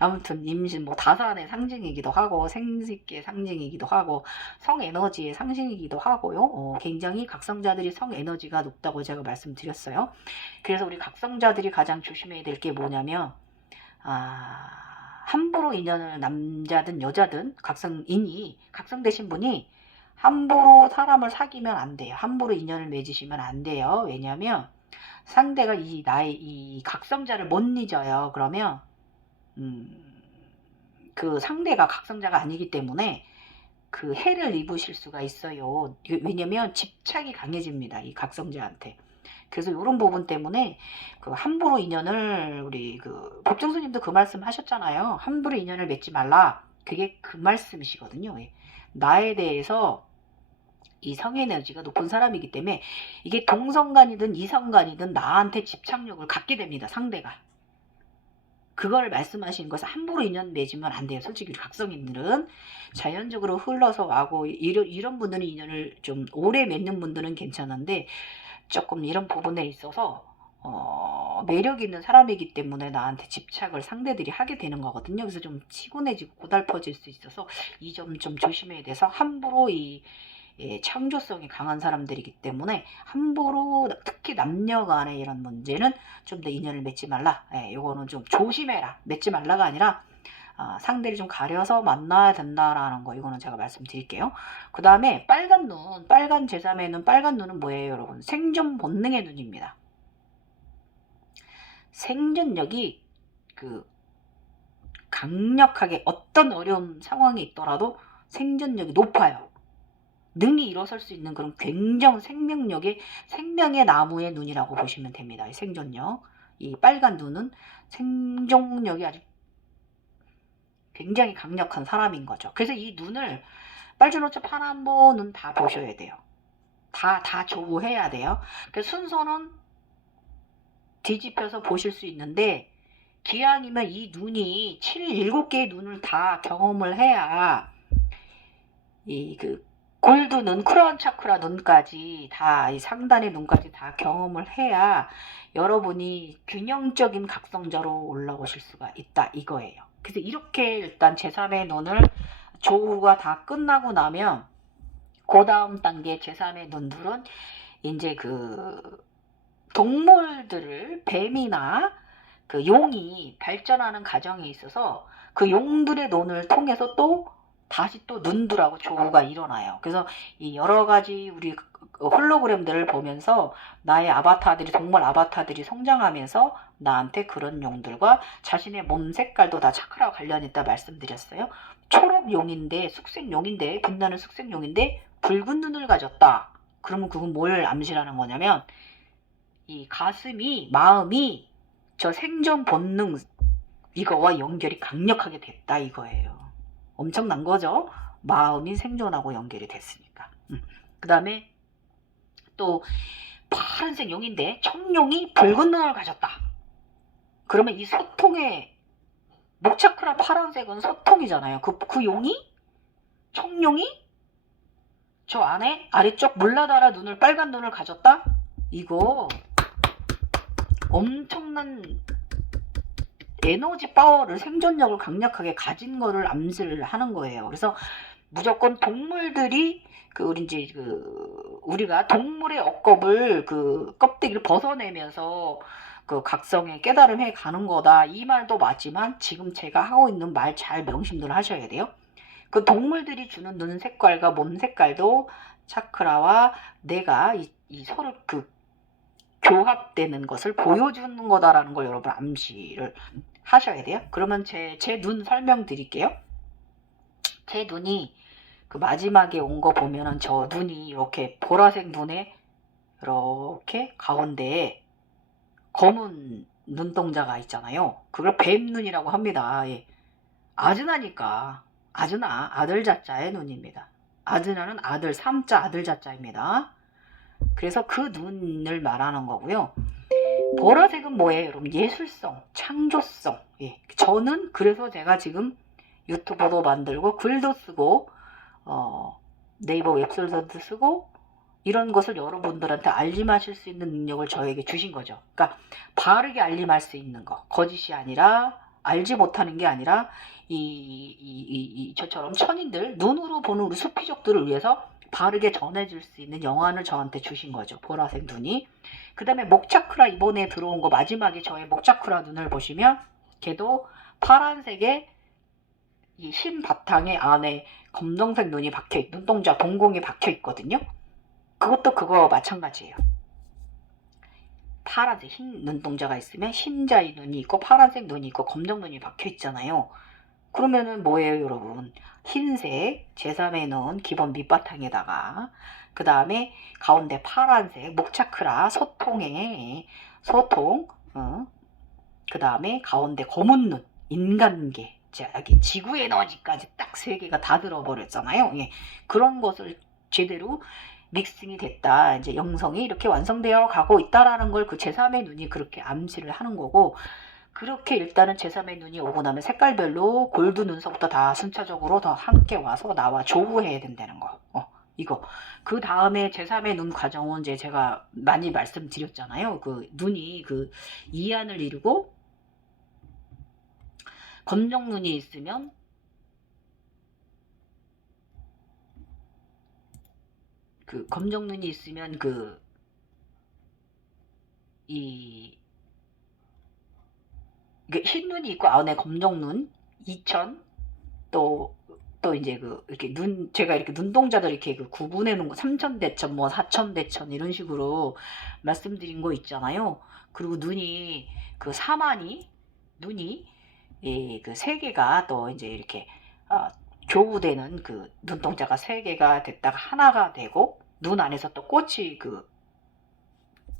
아무튼 임신, 뭐 다산의 상징이기도 하고, 생식기의 상징이기도 하고, 성에너지의 상징이기도 하고요. 굉장히 각성자들이 성에너지가 높다고 제가 말씀드렸어요. 그래서 우리 각성자들이 가장 조심해야 될 게 뭐냐면, 함부로 인연을, 남자든 여자든 각성되신 분이 함부로 사람을 사귀면 안 돼요. 함부로 인연을 맺으시면 안 돼요. 왜냐면 상대가 이 각성자를 못 잊어요. 그러면 그 상대가 각성자가 아니기 때문에 그 해를 입으실 수가 있어요. 왜냐면 집착이 강해집니다. 이 각성자한테. 그래서 이런 부분 때문에 그 함부로 인연을, 우리 그 법정스님도 그 말씀 하셨잖아요. 함부로 인연을 맺지 말라. 그게 그 말씀이시거든요. 나에 대해서 이 성에너지가 높은 사람이기 때문에 이게 동성간이든 이성간이든 나한테 집착력을 갖게 됩니다. 상대가. 그걸 말씀하시는 것은 함부로 인연 맺으면 안 돼요. 솔직히 각성인들은 자연적으로 흘러서 와고, 이런 분들은 인연을 좀 오래 맺는 분들은 괜찮은데, 조금 이런 부분에 있어서 매력 있는 사람이기 때문에 나한테 집착을 상대들이 하게 되는 거거든요. 그래서 좀 치곤해지고 고달퍼질 수 있어서 이 점 좀 조심해야 돼서, 함부로 창조성이 강한 사람들이기 때문에 함부로, 특히 남녀 간의 이런 문제는 좀 더 인연을 맺지 말라. 요거는 좀 조심해라. 맺지 말라가 아니라 상대를 좀 가려서 만나야 된다라는 거, 이거는 제가 말씀드릴게요. 그 다음에 빨간 눈, 빨간 제3의 눈, 빨간 눈은 뭐예요, 여러분? 생존 본능의 눈입니다. 생존력이 강력하게, 어떤 어려운 상황이 있더라도 생존력이 높아요. 능히 일어설 수 있는 그런 굉장한 생명의 나무의 눈이라고 보시면 됩니다. 이 생존력. 이 빨간 눈은 생존력이 아주 굉장히 강력한 사람인 거죠. 그래서 이 눈을 빨주노초 파란보 눈 다 보셔야 돼요. 다 조우해야 돼요. 그래서 순서는 뒤집혀서 보실 수 있는데, 기왕이면 이 눈이 7개의 눈을 다 경험을 해야, 골드 눈, 크라운 차크라 눈까지 다, 이 상단의 눈까지 다 경험을 해야 여러분이 균형적인 각성자로 올라오실 수가 있다, 이거예요. 그래서 이렇게 일단 제3의 눈을 조우가 다 끝나고 나면, 그 다음 단계 제3의 눈들은 이제 동물들을, 뱀이나 용이 발전하는 과정에 있어서 그 용들의 눈을 통해서 또 다시 또 눈두라고 조우가 일어나요. 그래서 이 여러 가지 우리 홀로그램들을 보면서 나의 아바타들이, 동물 아바타들이 성장하면서 나한테 그런 용들과 자신의 몸 색깔도 다 차크라와 관련이 있다 말씀드렸어요. 초록용인데, 숙색용인데, 빛나는 숙색용인데 붉은 눈을 가졌다. 그러면 그건 뭘 암시하는 거냐면 이 가슴이, 마음이 저 생존 본능 이거와 연결이 강력하게 됐다 이거예요. 엄청난 거죠. 마음이 생존하고 연결이 됐으니까. 그 다음에 또 파란색 용인데 청룡이 붉은 눈을 가졌다. 그러면 이 소통의 목차크라 파란색은 소통이잖아요. 그 용이, 청룡이 저 안에 아래쪽 물라다라 눈을, 빨간 눈을 가졌다. 이거 엄청난 에너지 파워를, 생존력을 강력하게 가진 거를 암시를 하는 거예요. 그래서 무조건 동물들이 우리가 동물의 억겁을 껍데기를 벗어내면서 각성의 깨달음해 가는 거다. 이 말도 맞지만 지금 제가 하고 있는 말 잘 명심들 하셔야 돼요. 그 동물들이 주는 눈 색깔과 몸 색깔도 차크라와 내가 이 서로 교합되는 것을 보여주는 거다라는 걸 여러분 암시를 하셔야 돼요. 그러면 제 눈 설명드릴게요. 제 눈이 마지막에 온 거 보면은 저 눈이 이렇게 보라색 눈에 이렇게 가운데에 검은 눈동자가 있잖아요. 그걸 뱀눈이라고 합니다. 예. 아즈나니까 아즈나 아들 자자의 눈입니다. 아즈나는 아들, 삼자 아들 자자입니다. 그래서 그 눈을 말하는 거고요. 보라색은 뭐예요? 여러분 예술성, 창조성. 예. 저는 그래서 제가 지금 유튜버도 만들고 글도 쓰고 네이버 웹소설도 쓰고 이런 것을 여러분들한테 알림하실 수 있는 능력을 저에게 주신 거죠. 그러니까 바르게 알림할 수 있는 거. 거짓이 아니라, 알지 못하는 게 아니라 저처럼 천인들, 눈으로 보는 우리 수피족들을 위해서 바르게 전해줄 수 있는 영안을 저한테 주신 거죠. 보라색 눈이. 그 다음에 목차크라 이번에 들어온 거, 마지막에 저의 목차크라 눈을 보시면 걔도 파란색의 이 흰 바탕에 안에 검정색 눈이 박혀, 눈동자 동공이 박혀 있거든요. 그것도 그거 마찬가지예요. 파란색 흰 눈동자가 있으면 흰자의 눈이 있고 파란색 눈이 있고 검정 눈이 박혀 있잖아요. 그러면은 뭐예요, 여러분? 흰색 제3의 눈 기본 밑바탕에다가 그 다음에 가운데 파란색 목차크라 소통, 그 다음에 가운데 검은 눈 인간계, 여기 지구 에너지까지 딱 세 개가 다 들어버렸잖아요. 예. 그런 것을 제대로 믹싱이 됐다. 이제 영성이 이렇게 완성되어 가고 있다라는 걸 그 제3의 눈이 그렇게 암시를 하는 거고, 그렇게 일단은 제3의 눈이 오고 나면 색깔별로 골드 눈서부터 다 순차적으로 더 함께 와서 나와 조우해야 된다는 거. 이거. 그 다음에 제3의 눈 과정은 이제 제가 많이 말씀드렸잖아요. 눈이 이안을 이루고 검정 눈이 있으면 검정 눈이 있으면 흰 눈이 있고 안에 검정 눈 2000 또 이제 이렇게 제가 이렇게 눈동자들 이렇게 구분해 놓은 거 3000대천 뭐 4000대천 이런 식으로 말씀드린 거 있잖아요. 그리고 눈이 눈이 세 개가 또 이제 이렇게 교우되는 눈동자가 세 개가 됐다가 하나가 되고, 눈 안에서 또 꽃이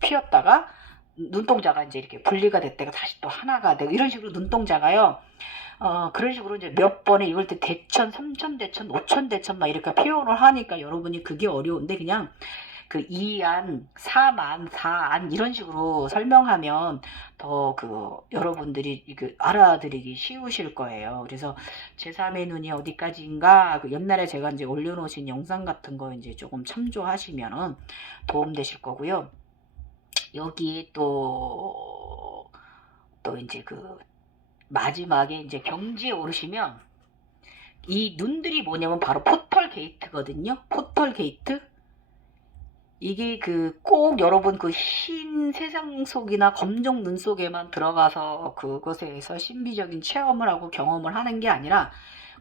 피었다가 눈동자가 이제 이렇게 분리가 됐다가 다시 또 하나가 되고, 이런 식으로 눈동자가요. 그런 식으로 이제 몇 번에 이걸 때 대천, 3000대천, 5000대천 막 이렇게 표현을 하니까 여러분이 그게 어려운데, 그냥 2안, 3안, 4안 이런 식으로 설명하면 더 여러분들이 알아들이기 쉬우실 거예요. 그래서 제3의 눈이 어디까지인가 옛날에 제가 이제 올려놓으신 영상 같은 거 이제 조금 참조하시면 도움 되실 거고요. 여기에 또 이제 마지막에 이제 경지에 오르시면 이 눈들이 뭐냐면 바로 포털 게이트거든요. 포털 게이트. 이게 꼭 여러분 흰 세상 속이나 검정 눈 속에만 들어가서 그곳에서 신비적인 체험을 하고 경험을 하는 게 아니라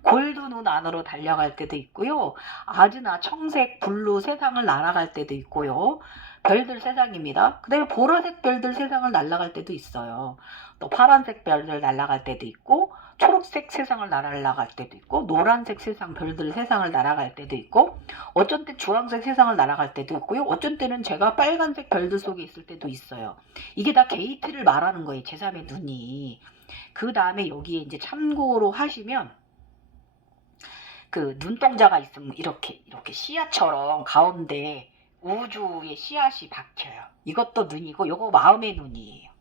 골드 눈 안으로 달려갈 때도 있고요. 아즈나 청색, 블루 세상을 날아갈 때도 있고요. 별들 세상입니다. 그 다음에 보라색 별들 세상을 날아갈 때도 있어요. 또 파란색 별들 날아갈 때도 있고, 초록색 세상을 날아갈 때도 있고, 노란색 세상 별들 세상을 날아갈 때도 있고, 어쩐 때 주황색 세상을 날아갈 때도 있고요. 어쩐 때는 제가 빨간색 별들 속에 있을 때도 있어요. 이게 다 게이트를 말하는 거예요. 제3의 눈이. 그 다음에 여기에 이제 참고로 하시면 그 눈동자가 있으면 이렇게 씨앗처럼 가운데 우주의 씨앗이 박혀요. 이것도 눈이고 요거 마음의 눈이에요.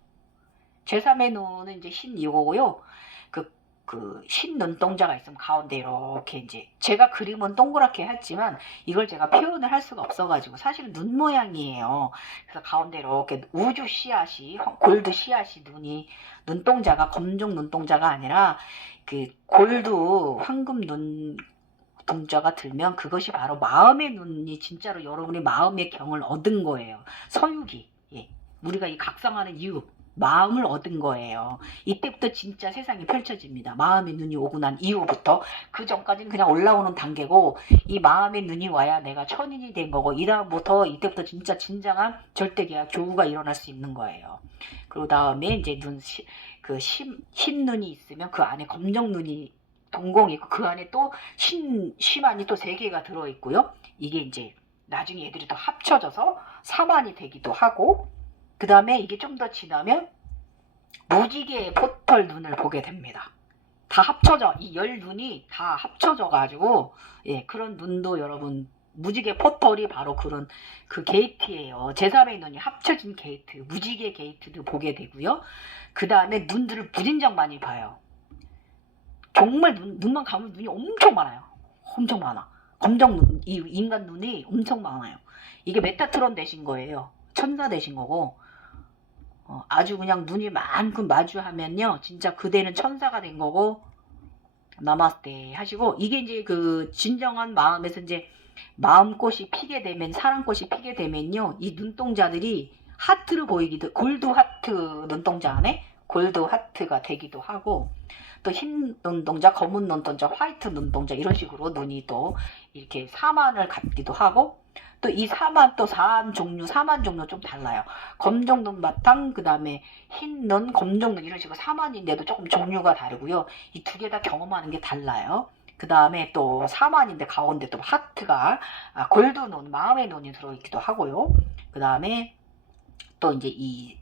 제3의 눈은 이제 흰 이거고요. 흰 눈동자가 있으면 가운데 이렇게 이제 제가 그림은 동그랗게 했지만 이걸 제가 표현을 할 수가 없어가지고 사실은 눈 모양이에요. 그래서 가운데 이렇게 우주 씨앗이 골드 씨앗이 눈동자가 검정 눈동자가 아니라 그 골드 황금 눈동자가 들면 그것이 바로 마음의 눈이 진짜로 여러분의 마음의 경을 얻은 거예요. 서유기. 예. 우리가 이 각성하는 이유. 마음을 얻은 거예요. 이때부터 진짜 세상이 펼쳐집니다. 마음의 눈이 오고 난 이후부터. 그 전까지는 그냥 올라오는 단계고 이 마음의 눈이 와야 내가 천인이 된 거고 이 다음부터 이때부터 진짜 진정한 절대계약 교우가 일어날 수 있는 거예요. 그리고 다음에 이제 흰 눈이 있으면 그 안에 검정 눈이 동공이 있고 그 안에 또 심안이 또 3개가 들어있고요. 이게 이제 나중에 애들이 더 합쳐져서 사만이 되기도 하고 그 다음에 이게 좀 더 지나면 무지개의 포털 눈을 보게 됩니다. 다 합쳐져 이 10눈이 다 합쳐져 가지고 예, 그런 눈도 여러분 무지개 포털이 바로 그런 그 게이트예요. 제3의 눈이 합쳐진 게이트 무지개 게이트도 보게 되고요. 그 다음에 눈들을 무진장 많이 봐요. 정말 눈만 감으면 눈이 엄청 많아요. 엄청 많아. 검정 눈, 이 인간 눈이 엄청 많아요. 이게 메타트론 되신 거예요. 천사 되신 거고 아주 그냥 눈이 많고 마주하면요 진짜 그대는 천사가 된 거고 나마스테 하시고 이게 이제 그 진정한 마음에서 이제 마음꽃이 피게 되면 사랑꽃이 피게 되면요 이 눈동자들이 하트로 보이기도 골드 하트 눈동자 안에 골드 하트가 되기도 하고 또 흰 눈동자 검은 눈동자 화이트 눈동자 이런 식으로 눈이 또 이렇게 사만을 갖기도 하고 또 이 사만 또 사만 종류 좀 달라요. 검정 눈 바탕 그 다음에 흰 눈 검정 눈 이런 식으로 사만인데도 조금 종류가 다르고요. 이 두 개 다 경험하는 게 달라요. 그 다음에 또 사만인데 가운데 또 하트가 골드 눈 마음의 눈이 들어있기도 하고요. 그 다음에 또 이제 이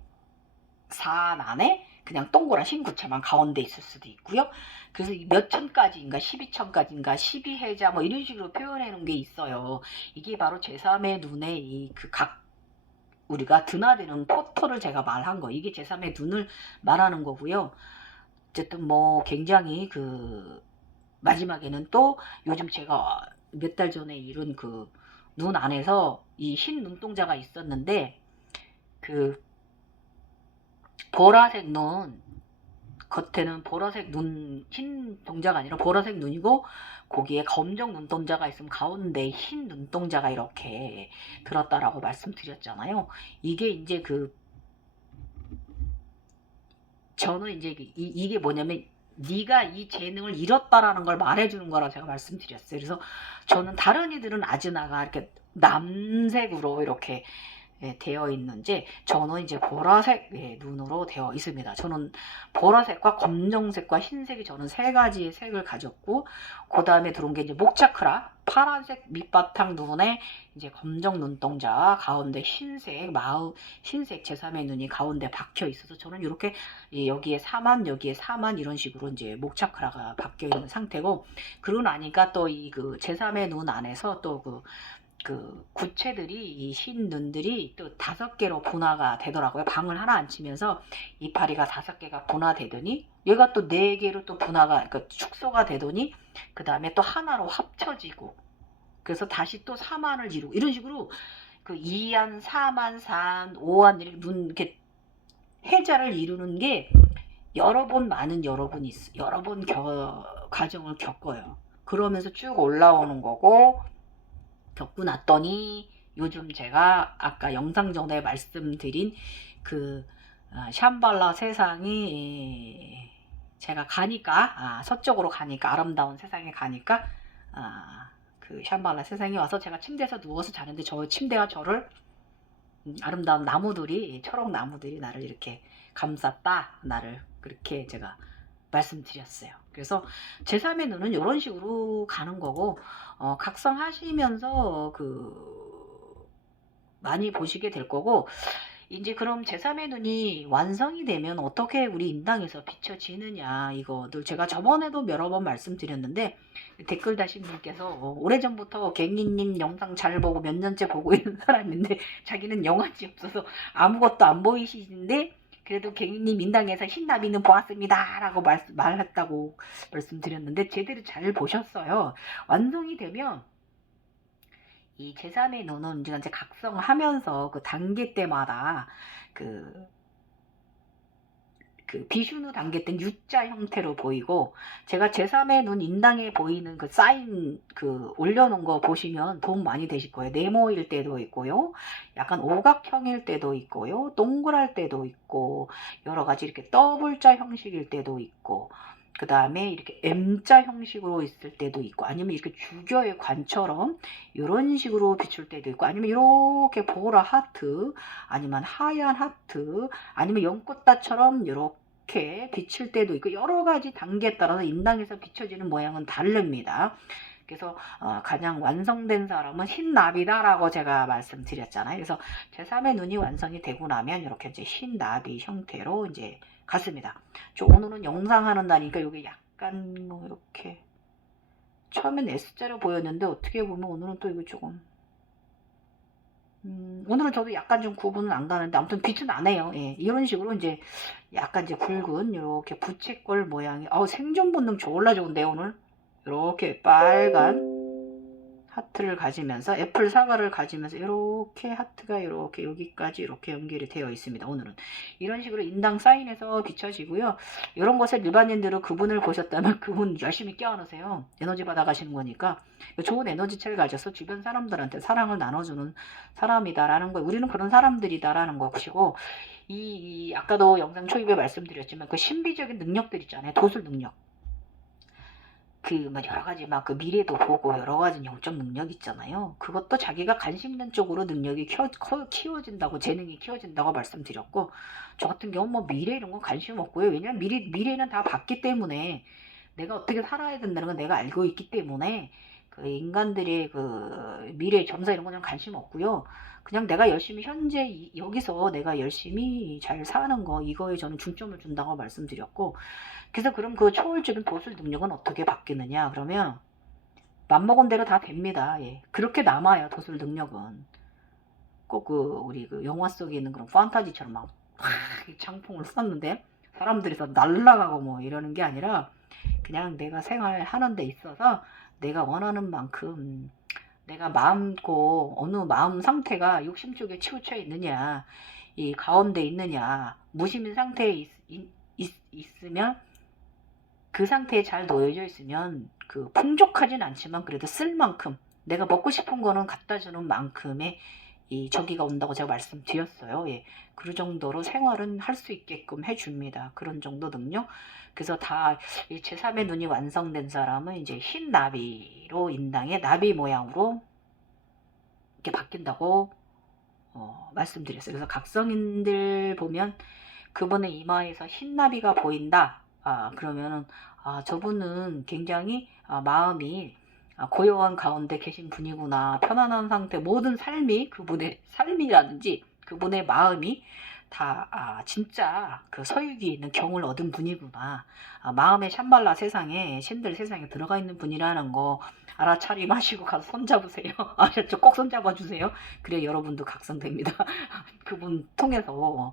산 안에 그냥 동그란 흰 구체만 가운데 있을 수도 있고요. 그래서 몇 천까지인가 12천까지인가 12해자 뭐 이런 식으로 표현해 놓은 게 있어요. 이게 바로 제3의 눈의 이 그 우리가 드나드는 포토를 제가 말한 거 이게 제3의 눈을 말하는 거고요. 어쨌든 뭐 굉장히 그 마지막에는 또 요즘 제가 몇 달 전에 이룬 그 눈 안에서 이 흰 눈동자가 있었는데 그 보라색 눈 겉에는 보라색 눈 흰 동자가 아니라 보라색 눈이고 거기에 검정 눈동자가 있으면 가운데 흰 눈동자가 이렇게 들었다라고 말씀드렸잖아요. 이게 이제 저는 이제 이게 뭐냐면 네가 이 재능을 잃었다라는 걸 말해주는 거라 제가 말씀드렸어요. 그래서 저는 다른 이들은 아즈나가 이렇게 남색으로 이렇게 되어 있는지 저는 이제 보라색 눈으로 되어 있습니다. 저는 보라색과 검정색과 흰색이 저는 3가지의 색을 가졌고 그 다음에 들어온 게 이제 목차크라 파란색 밑바탕 눈에 이제 검정 눈동자 가운데 흰색 제3의 눈이 가운데 박혀 있어서 저는 이렇게 여기에 사만 여기에 사만 이런 식으로 이제 목차크라가 박혀 있는 상태고 그러고 나니까 또 이 그 제3의 눈 안에서 또 그 구체들이 이 흰 눈들이 또 5개로 분화가 되더라고요. 방을 하나 안 치면서 이파리가 5개가 분화되더니 얘가 또 4개로 또 분화가 그러니까 축소가 되더니 그 다음에 또 하나로 합쳐지고 그래서 다시 또 4만을 이루고 이런 식으로 그 2안, 4만, 4안, 5안 이렇게 이렇게 해자를 이루는 게 여러 번 과정을 겪어요. 그러면서 쭉 올라오는 거고 겪고 났더니 요즘 제가 아까 영상 전에 말씀드린 그 샴발라 세상이 제가 가니까 서쪽으로 가니까 아름다운 세상에 가니까 그 샴발라 세상에 와서 제가 침대에서 누워서 자는데 저 침대가 저를 아름다운 나무들이 초록 나무들이 나를 이렇게 감쌌다 나를 그렇게 제가 말씀드렸어요. 그래서 제3의 눈은 이런 식으로 가는 거고 각성하시면서 많이 보시게 될 거고 이제 그럼 제3의 눈이 완성이 되면 어떻게 우리 인당에서 비춰지느냐 이거들 제가 저번에도 여러 번 말씀드렸는데 댓글 다신 분께서 오래전부터 갱이님 영상 잘 보고 몇 년째 보고 있는 사람인데 자기는 영혼이 없어서 아무것도 안 보이시는데 그래도 갱이님 인당에서 흰나비는 보았습니다 라고 말했다고 말씀드렸는데 제대로 잘 보셨어요. 완성이 되면 이 제3의 눈은 이제 각성하면서 그 단계 때마다 그 비슈누 단계 때는 U자 형태로 보이고 제가 제3의 눈 인당에 보이는 그 사인 올려놓은 거 보시면 도움 많이 되실 거예요. 네모일 때도 있고요. 약간 오각형일 때도 있고요. 동그랄 때도 있고 여러 가지 이렇게 더블자 형식일 때도 있고 그 다음에 이렇게 M자 형식으로 있을 때도 있고 아니면 이렇게 주교의 관처럼 이런 식으로 비출 때도 있고 아니면 이렇게 보라 하트 아니면 하얀 하트 아니면 연꽃다처럼 이렇게 비칠 때도 있고 여러 가지 단계에 따라서 인당에서 비춰지는 모양은 다릅니다. 그래서 가장 완성된 사람은 흰나비다라고 제가 말씀드렸잖아요. 그래서 제3의 눈이 완성이 되고 나면 이렇게 이제 흰나비 형태로 이제 갔습니다. 저 오늘은 영상 하는 날이니까 이게 약간 뭐 이렇게 처음엔 S자로 보였는데 어떻게 보면 오늘은 또 이거 조금 오늘은 저도 약간 좀 구분은 안 가는데 아무튼 빛은 안 해요. 예, 이런 식으로 이제 약간 이제 붉은 이렇게 부채꼴 모양이 생존 본능 졸라 좋은데요 오늘 이렇게 빨간 하트를 가지면서 애플 사과를 가지면서 이렇게 하트가 이렇게 여기까지 이렇게 연결이 되어 있습니다. 오늘은 이런 식으로 인당 사인해서 비춰지고요. 이런 것을 일반인들은 그분을 보셨다면 그분 열심히 껴안으세요. 에너지 받아가시는 거니까 좋은 에너지체를 가져서 주변 사람들한테 사랑을 나눠주는 사람이다라는 거 우리는 그런 사람들이다라는 것이고 아까도 영상 초입에 말씀드렸지만 그 신비적인 능력들 있잖아요. 도술 능력. 여러 가지 미래도 보고 여러 가지 영적 능력 있잖아요. 그것도 자기가 관심 있는 쪽으로 능력이 키워진다고 재능이 키워진다고 말씀드렸고 저 같은 경우 미래 이런 건 관심 없고요. 왜냐면 미래는 다 봤기 때문에 내가 어떻게 살아야 된다는 건 내가 알고 있기 때문에 인간들의 미래 점사 이런 거는 관심 없고요. 그냥 내가 열심히 현재 여기서 내가 열심히 잘 사는 거 이거에 저는 중점을 준다고 말씀드렸고 그래서 그럼 그 초월적인 도술 능력은 어떻게 바뀌느냐 그러면 맘먹은 대로 다 됩니다. 예. 그렇게 남아요 도술 능력은 꼭 우리 영화 속에 있는 그런 판타지처럼 막 장풍을 쐈는데 사람들이 다 날라가고 뭐 이러는 게 아니라 그냥 내가 생활하는 데 있어서 내가 원하는 만큼 내가 마음고 어느 마음 상태가 욕심 쪽에 치우쳐 있느냐 이 가운데 있느냐 무심인 상태에 있으면 그 상태에 잘 놓여져 있으면 풍족하진 않지만 그래도 쓸 만큼 내가 먹고 싶은 거는 갖다 주는 만큼의 이 저기가 온다고 제가 말씀드렸어요. 예. 그 정도로 생활은 할 수 있게끔 해줍니다. 그런 정도 능력. 그래서 다 제3의 눈이 완성된 사람은 이제 흰 나비로 인당의 나비 모양으로 이렇게 바뀐다고 말씀드렸어요. 그래서 각성인들 보면 그분의 이마에서 흰 나비가 보인다. 그러면은 저분은 굉장히 마음이 고요한 가운데 계신 분이구나. 편안한 상태 모든 삶이 그분의 삶이라든지 그분의 마음이 다 진짜 서유기에 있는 경을 얻은 분이구나. 마음의 샴발라 세상에 신들 세상에 들어가 있는 분이라는 거 알아차림하시고 가서 손잡으세요. 아셨죠? 꼭 손잡아 주세요. 그래 여러분도 각성됩니다. 그분 통해서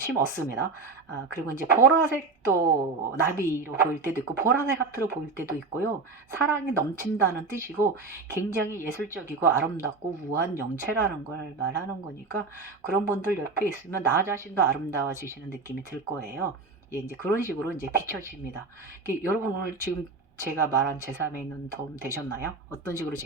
힘 얻습니다. 그리고 이제 보라색도 나비로 보일 때도 있고 보라색 하트로 보일 때도 있고요. 사랑이 넘친다는 뜻이고 굉장히 예술적이고 아름답고 우아한 영체라는 걸 말하는 거니까 그런 분들 옆에 있으면 나 자신도 아름다워지시는 느낌이 들 거예요. 예, 이제 그런 식으로 이제 비춰집니다. 여러분 오늘 지금 제가 말한 제3의 눈 도움 되셨나요? 어떤 식으로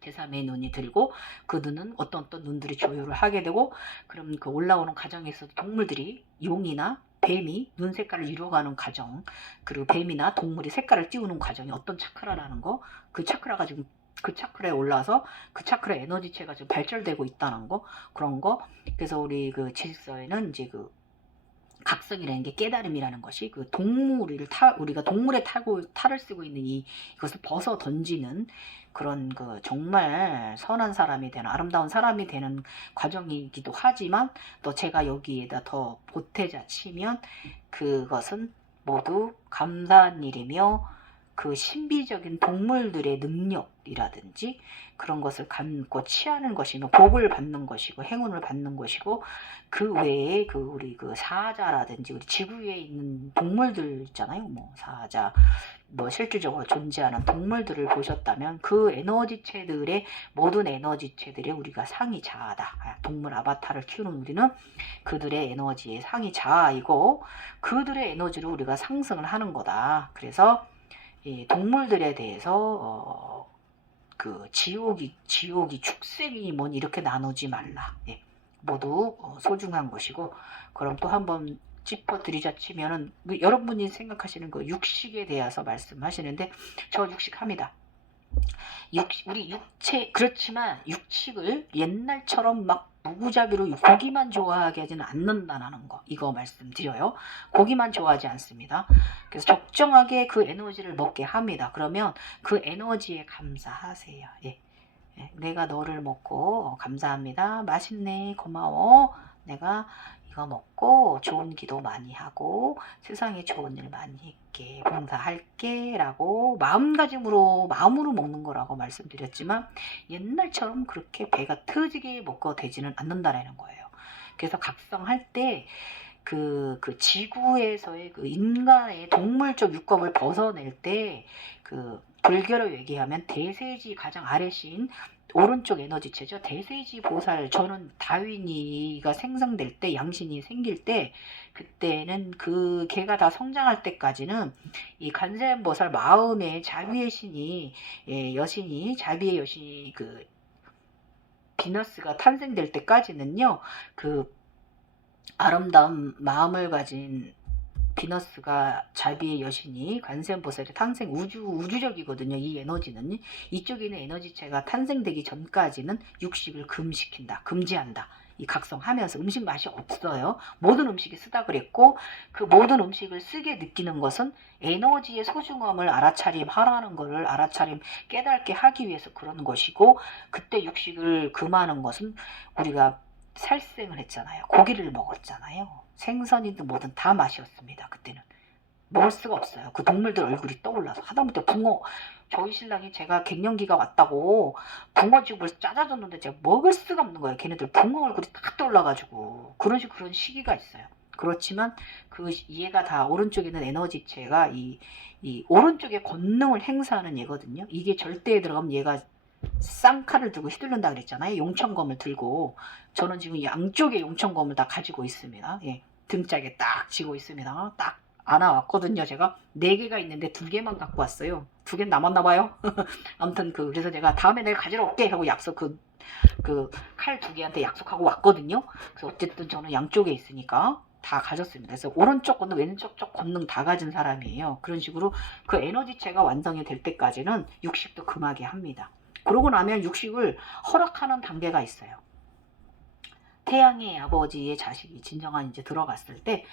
제3의 눈이 들고 그 눈은 어떤 눈들이 조율을 하게 되고 그럼 그 올라오는 과정에서 동물들이 용이나 뱀이 눈 색깔을 이루어가는 과정, 그리고 뱀이나 동물이 색깔을 띄우는 과정이 어떤 차크라라는 거, 그 차크라가 지금 그 차크라에 올라서 그 차크라 에너지체가 지금 발달되고 있다는 거, 그런 거. 그래서 우리 그 지식서에는 이제 그 각성이라는 게 깨달음이라는 것이 그 우리가 동물의 탈을 쓰고 있는 이것을 벗어 던지는 그런 그 정말 선한 사람이 되는 아름다운 사람이 되는 과정이기도 하지만, 또 제가 여기에다 더 보태자 치면 그것은 모두 감사한 일이며 그 신비적인 동물들의 능력이라든지 그런 것을 갖고 취하는 것이며 복을 받는 것이고 행운을 받는 것이고, 그 외에 그 우리 그 사자라든지 우리 지구에 있는 동물들 있잖아요. 뭐 사자, 뭐 실질적으로 존재하는 동물들을 보셨다면 그 에너지체들의 모든 에너지체들의 우리가 상이 자아다. 동물 아바타를 키우는 우리는 그들의 에너지의 상이 자아이고 그들의 에너지로 우리가 상승을 하는 거다. 그래서 이 동물들에 대해서 그 지옥이 축생이 뭔 이렇게 나누지 말라. 예. 모두 소중한 것이고, 그럼 또 한번 짚어드리자 치면은 여러분이 생각하시는 그 육식에 대해서 말씀하시는데, 저 육식합니다. 우리 육체, 그렇지만 육식을 옛날처럼 막 무구잡이로 고기만 좋아하게 하지는 않는다는 거, 이거 말씀드려요. 고기만 좋아하지 않습니다. 그래서 적정하게 그 에너지를 먹게 합니다. 그러면 그 에너지에 감사하세요. 예. 예, 내가 너를 먹고 감사합니다. 맛있네, 고마워. 내가 이거 먹고 좋은 기도 많이 하고 세상에 좋은 일 많이 할게, 봉사할게 라고 마음으로 먹는 거라고 말씀드렸지만, 옛날처럼 그렇게 배가 터지게 먹고 되지는 않는다라는 거예요. 그래서 각성할 때 그 지구에서의 그 인간의 동물적 육겁을 벗어낼 때, 그 불교로 얘기하면 대세지 가장 아래신 오른쪽 에너지체죠. 대세지 보살, 저는 다윈이가 생성될 때, 양신이 생길 때, 그때는 그 개가 다 성장할 때까지는 이 관세음보살 마음의 자비의 신이, 여신이, 자비의 여신이 그 비너스가 탄생될 때까지는요, 그 아름다운 마음을 가진 비너스가, 자비의 여신이, 관세음보살의 탄생, 우주적이거든요. 이 에너지는 이쪽에 있는 에너지체가 탄생되기 전까지는 육식을 금지한다. 이 각성하면서 음식 맛이 없어요. 모든 음식이 쓰다 그랬고, 그 모든 음식을 쓰게 느끼는 것은 에너지의 소중함을 알아차림하라는 것을 깨닫게 하기 위해서 그런 것이고, 그때 육식을 금하는 것은 우리가 살생을 했잖아요. 고기를 먹었잖아요. 생선이든 뭐든 다 맛이었습니다. 그때는 먹을 수가 없어요. 그 동물들 얼굴이 떠올라서 하다못해 붕어, 저희 신랑이 제가 갱년기가 왔다고 붕어죽을 짜자줬는데 제가 먹을 수가 없는 거예요. 걔네들 붕어 얼굴이 딱 떠올라가지고 그런 시기가 있어요. 그렇지만 그 얘가 다 오른쪽에 있는 에너지체가 이 오른쪽에 권능을 행사하는 얘거든요. 이게 절대에 들어가면 얘가 쌍칼을 들고 휘둘른다 그랬잖아요. 용천검을 들고. 저는 지금 양쪽에 용천검을 다 가지고 있습니다. 예, 등짝에 딱 쥐고 있습니다. 딱 안아왔거든요. 제가 4개가 있는데 2개만 갖고 왔어요. 2개는 남았나 봐요. 아무튼 그래서 제가 다음에 내가 가지러 올게 하고 약속, 그 칼 2개한테 약속하고 왔거든요. 그래서 어쨌든 저는 양쪽에 있으니까 다 가졌습니다. 그래서 오른쪽 권능, 왼쪽 쪽 권능 다 가진 사람이에요. 그런 식으로 그 에너지체가 완성이 될 때까지는 육식도 금하게 합니다. 그러고 나면 육식을 허락하는 단계가 있어요. 태양의 아버지의 자식이 진정한 이제 들어갔을 때,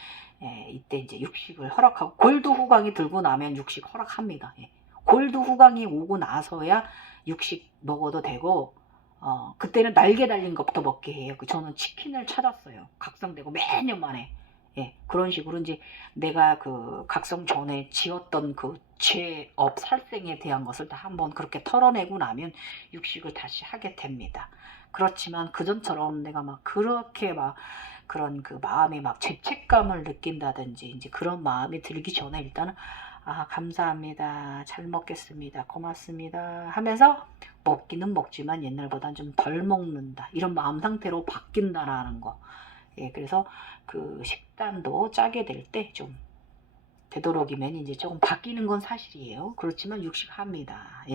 이때 이제 육식을 허락하고, 골드 후광이 들고 나면 육식 허락합니다. 골드 후광이 오고 나서야 육식 먹어도 되고, 그때는 날개 달린 것부터 먹게 해요. 저는 치킨을 찾았어요. 각성되고 매년 만에. 그런 식으로 이제 내가 그 각성 전에 지었던 그 죄업 살생에 대한 것을 다 한번 그렇게 털어내고 나면 육식을 다시 하게 됩니다. 그렇지만 그전처럼 내가 막 그렇게 막 그런 그 마음에 막 죄책감을 느낀다든지 이제 그런 마음이 들기 전에 일단은 감사합니다. 잘 먹겠습니다. 고맙습니다. 하면서 먹기는 먹지만 옛날보단 좀 덜 먹는다. 이런 마음 상태로 바뀐다라는 거. 그래서 그 식단도 짜게 될 때 좀 되도록이면 이제 조금 바뀌는 건 사실이에요. 그렇지만 육식합니다.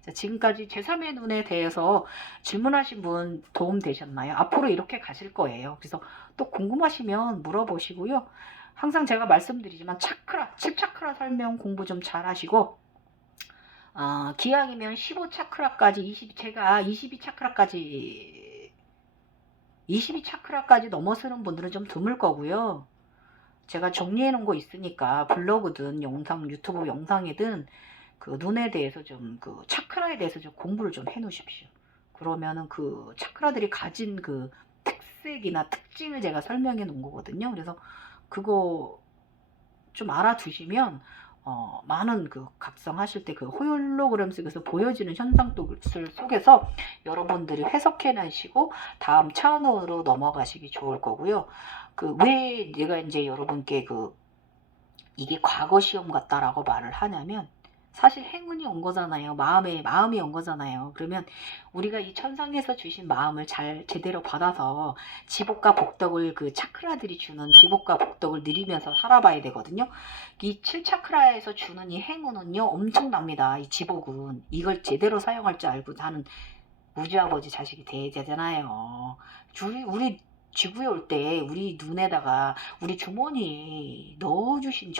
자, 지금까지 제3의 눈에 대해서 질문하신 분 도움 되셨나요? 앞으로 이렇게 가실 거예요. 그래서 또 궁금하시면 물어보시고요. 항상 제가 말씀드리지만 차크라, 7차크라 설명 공부 좀 잘 하시고, 기왕이면 15차크라까지, 제가 22차크라까지 넘어서는 분들은 좀 드물 거고요. 제가 정리해 놓은 거 있으니까 블로그든 영상, 유튜브 영상이든 그 눈에 대해서 좀, 그 차크라에 대해서 좀 공부를 좀 해 놓으십시오. 그러면은 그 차크라들이 가진 그 특색이나 특징을 제가 설명해 놓은 거거든요. 그래서 그거 좀 알아두시면 많은 그 각성하실 때 그 홀로그램 속에서 보여지는 현상들 속에서 여러분들이 해석해 내시고 다음 차원으로 넘어가시기 좋을 거고요. 그 왜 내가 이제 여러분께 그 이게 과거 시험 같다라고 말을 하냐면, 사실 행운이 온 거잖아요. 마음이 온 거잖아요. 그러면 우리가 이 천상에서 주신 마음을 잘 제대로 받아서 지복과 복덕을, 그 차크라들이 주는 지복과 복덕을 누리면서 살아봐야 되거든요. 이 7차크라에서 주는 이 행운은요, 엄청납니다. 이 지복은. 이걸 제대로 사용할 줄 알고 사는 우주아버지 자식이 돼야 되잖아요. 우리 지구에 올 때 우리 눈에다가 우리 주머니에 넣어주신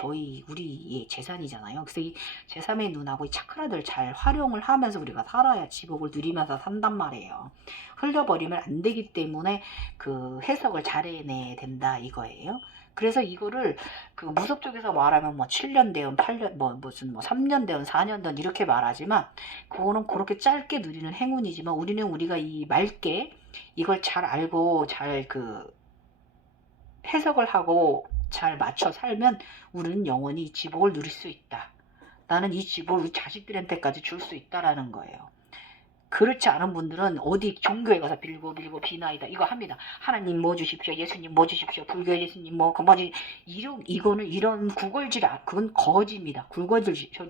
우리의 재산이잖아요. 그래서 이 제3의 눈하고 이 차크라들 잘 활용을 하면서 우리가 살아야 지복을 누리면서 산단 말이에요. 흘려버리면 안 되기 때문에 그 해석을 잘 해내야 된다 이거예요. 그래서 이거를 그 무속 쪽에서 말하면 뭐 7년 대원, 8년, 무슨 3년 대원, 4년 대원 이렇게 말하지만, 그거는 그렇게 짧게 누리는 행운이지만, 우리가 이 맑게 이걸 잘 알고 잘 그 해석을 하고 잘 맞춰 살면 우리는 영원히 이 지복을 누릴 수 있다. 나는 이 지복을 우리 자식들한테까지 줄 수 있다라는 거예요. 그렇지 않은 분들은 어디 종교에 가서 빌고 비나이다 이거 합니다. 하나님 뭐 주십시오, 예수님 뭐 주십시오, 불교 예수님 뭐 그뭐지, 이런 구걸질, 그건 거짓입니다.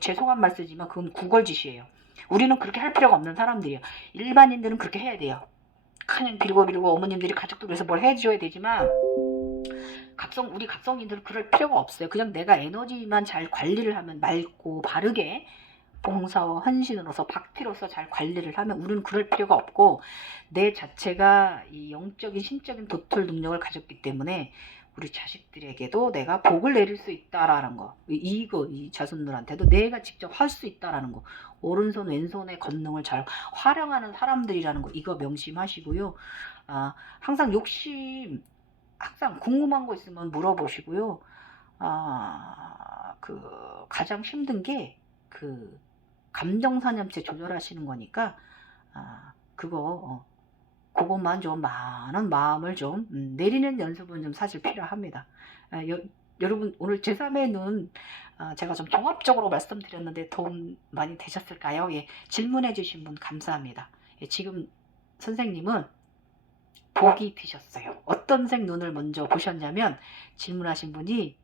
죄송한 말 쓰지만 그건 구걸짓이에요. 우리는 그렇게 할 필요가 없는 사람들이에요. 일반인들은 그렇게 해야 돼요. 그냥 빌고 어머님들이 가족들 위해서 뭘 해줘야 되지만, 우리 각성인들은 그럴 필요가 없어요. 그냥 내가 에너지만 잘 관리를 하면, 맑고 바르게 봉사와 헌신으로서 박피로서 잘 관리를 하면 우리는 그럴 필요가 없고, 내 자체가 이 영적인 신적인 도털 능력을 가졌기 때문에 우리 자식들에게도 내가 복을 내릴 수 있다라는 거, 이 자손들한테도 내가 직접 할 수 있다라는 거, 오른손 왼손의 권능을 잘 활용하는 사람들이라는 거, 이거 명심하시고요. 항상 항상 궁금한 거 있으면 물어보시고요. 가장 힘든 게 그 감정사념체 조절하시는 거니까, 그것만 좀 많은 마음을 좀 내리는 연습은 좀 사실 필요합니다. 여러분 오늘 제3의 눈 제가 좀 종합적으로 말씀드렸는데 도움 많이 되셨을까요? 예, 질문해 주신 분 감사합니다. 예, 지금 선생님은 복이 드셨어요. 어떤 색 눈을 먼저 보셨냐면, 질문하신 분이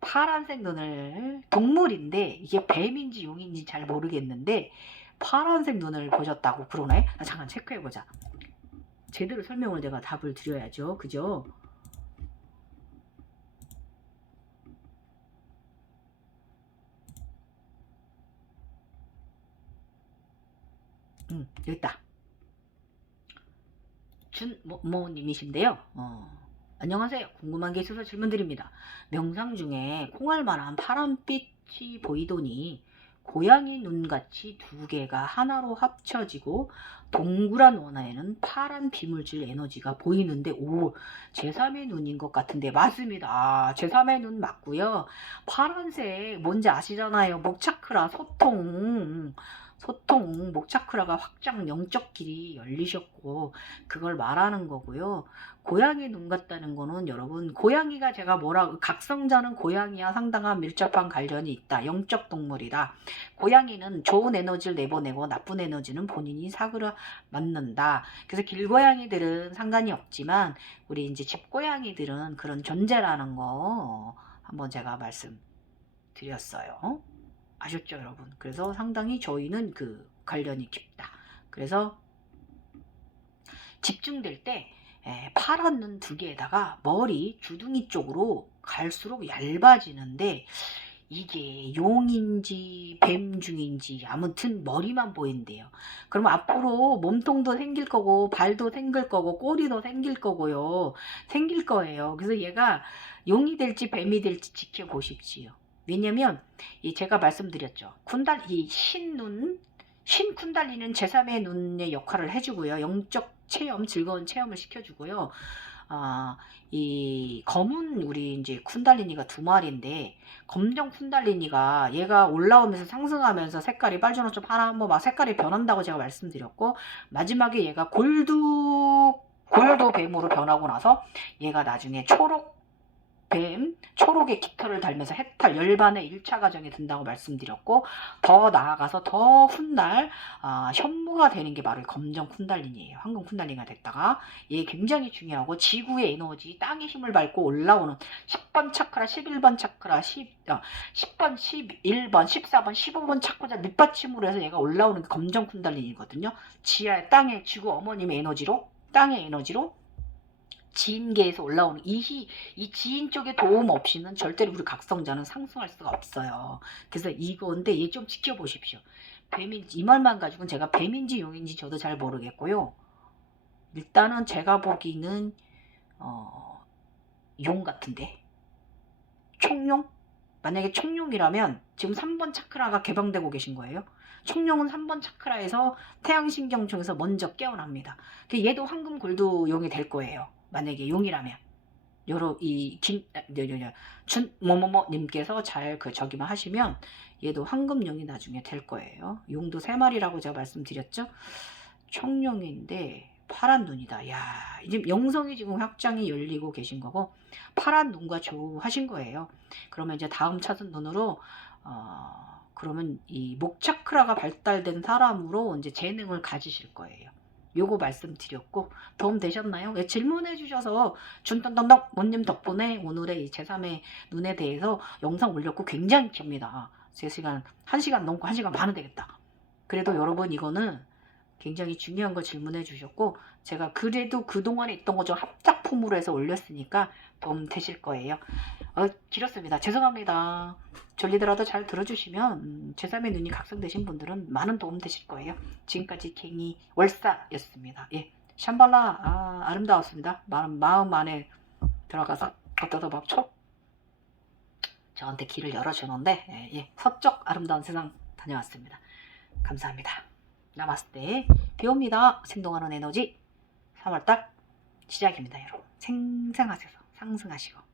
파란색 눈을, 동물인데 이게 뱀인지 용인지 잘 모르겠는데 파란색 눈을 보셨다고 그러네. 잠깐 체크해보자. 제대로 설명을 내가 답을 드려야죠. 그죠? 여기 있다. 준모님이신데요. 안녕하세요. 궁금한 게 있어서 질문드립니다. 명상 중에 콩알만한 파란빛이 보이더니 고양이 눈같이 두 개가 하나로 합쳐지고 동그란 원화에는 파란 비물질 에너지가 보이는데, 제3의 눈인 것 같은데 맞습니다. 제3의 눈 맞고요. 파란색 뭔지 아시잖아요. 목차크라, 소통, 목차크라가 확장 영적 길이 열리셨고 그걸 말하는 거고요. 고양이 눈 같다는 거는, 여러분 고양이가 각성자는 고양이와 상당한 밀접한 관련이 있다. 영적 동물이다. 고양이는 좋은 에너지를 내보내고 나쁜 에너지는 본인이 사그라 맞는다. 그래서 길고양이들은 상관이 없지만 우리 이제 집고양이들은 그런 존재라는 거 한번 제가 말씀드렸어요. 아셨죠, 여러분? 그래서 상당히 저희는 그 관련이 깊다. 그래서 집중될 때 파란 눈 두 개에다가 머리 주둥이 쪽으로 갈수록 얇아지는데, 이게 용인지 뱀중인지 아무튼 머리만 보인대요. 그럼 앞으로 몸통도 생길 거고 발도 생길 거고 꼬리도 생길 거고요. 생길 거예요. 그래서 얘가 용이 될지 뱀이 될지 지켜보십시오. 왜냐면 제가 말씀드렸죠. 이 신눈 신쿤달리는 제3의 눈의 역할을 해주고요. 영적 체험, 즐거운 체험을 시켜주고요. 이 검은 우리 이제 쿤달리니가 두 마리인데 검정 쿤달리니가 얘가 올라오면서 상승하면서 색깔이 빨주노초 파란 뭐 막 색깔이 변한다고 제가 말씀드렸고 마지막에 얘가 골드 뱀으로 변하고 나서 얘가 나중에 초록의 깃털을 달면서 해탈 열반의 1차 과정에 든다고 말씀드렸고 더 나아가서 더 훗날 현무가 되는 게 바로 검정 쿤달리니예요. 황금 쿤달리니가 됐다가 얘 굉장히 중요하고 지구의 에너지 땅의 힘을 밟고 올라오는 10번 차크라 11번 차크라 10번 11번 14번 15번 차크라 밑받침으로 해서 얘가 올라오는 게 검정 쿤달리니거든요. 지하의 땅의 지구 어머님의 에너지로 땅의 에너지로 지인계에서 올라오는 이 지인 쪽의 도움 없이는 절대로 우리 각성자는 상승할 수가 없어요. 그래서 이건데 얘 좀 지켜보십시오. 뱀인지 이 말만 가지고는 제가 뱀인지 용인지 저도 잘 모르겠고요. 일단은 제가 보기는 용 같은데 청룡? 만약에 청룡이라면 지금 3번 차크라가 개방되고 계신 거예요. 청룡은 3번 차크라에서 태양신경청에서 먼저 깨어납니다. 얘도 황금 골드 용이 될 거예요. 만약에 용이라면 요러 뭐뭐뭐님께서 잘 저기만 하시면 얘도 황금용이 나중에 될 거예요. 용도 3마리라고 제가 말씀드렸죠. 청룡인데 파란 눈이다. 야, 이제 영성이 지금 확장이 열리고 계신 거고 파란 눈과 조우하신 거예요. 그러면 이제 다음 차선 눈으로 그러면 이 목차크라가 발달된 사람으로 이제 재능을 가지실 거예요. 요거 말씀드렸고 도움 되셨나요? 예, 질문해 주셔서 준던던덕 모님 덕분에 오늘의 이 제3의 눈에 대해서 영상 올렸고 굉장히 깁니다. 3시간, 1시간 넘고 1시간 반은 되겠다. 그래도 여러분 이거는 굉장히 중요한 거 질문해 주셨고 제가 그래도 그동안에 있던 거 좀 합작품으로 해서 올렸으니까 도움 되실 거예요. 길었습니다. 죄송합니다. 졸리더라도 잘 들어주시면 제3의 눈이 각성되신 분들은 많은 도움 되실 거예요. 지금까지 갱이 월사였습니다. 예, 샴발라 아름다웠습니다. 마음 안에 들어가서 걷어서 밥초 저한테 길을 열어주는데 예, 서쪽 아름다운 세상 다녀왔습니다. 감사합니다. 나마스테. 비옵니다. 생동하는 에너지 3월달 시작입니다. 여러분 생생하셔서 상승하시고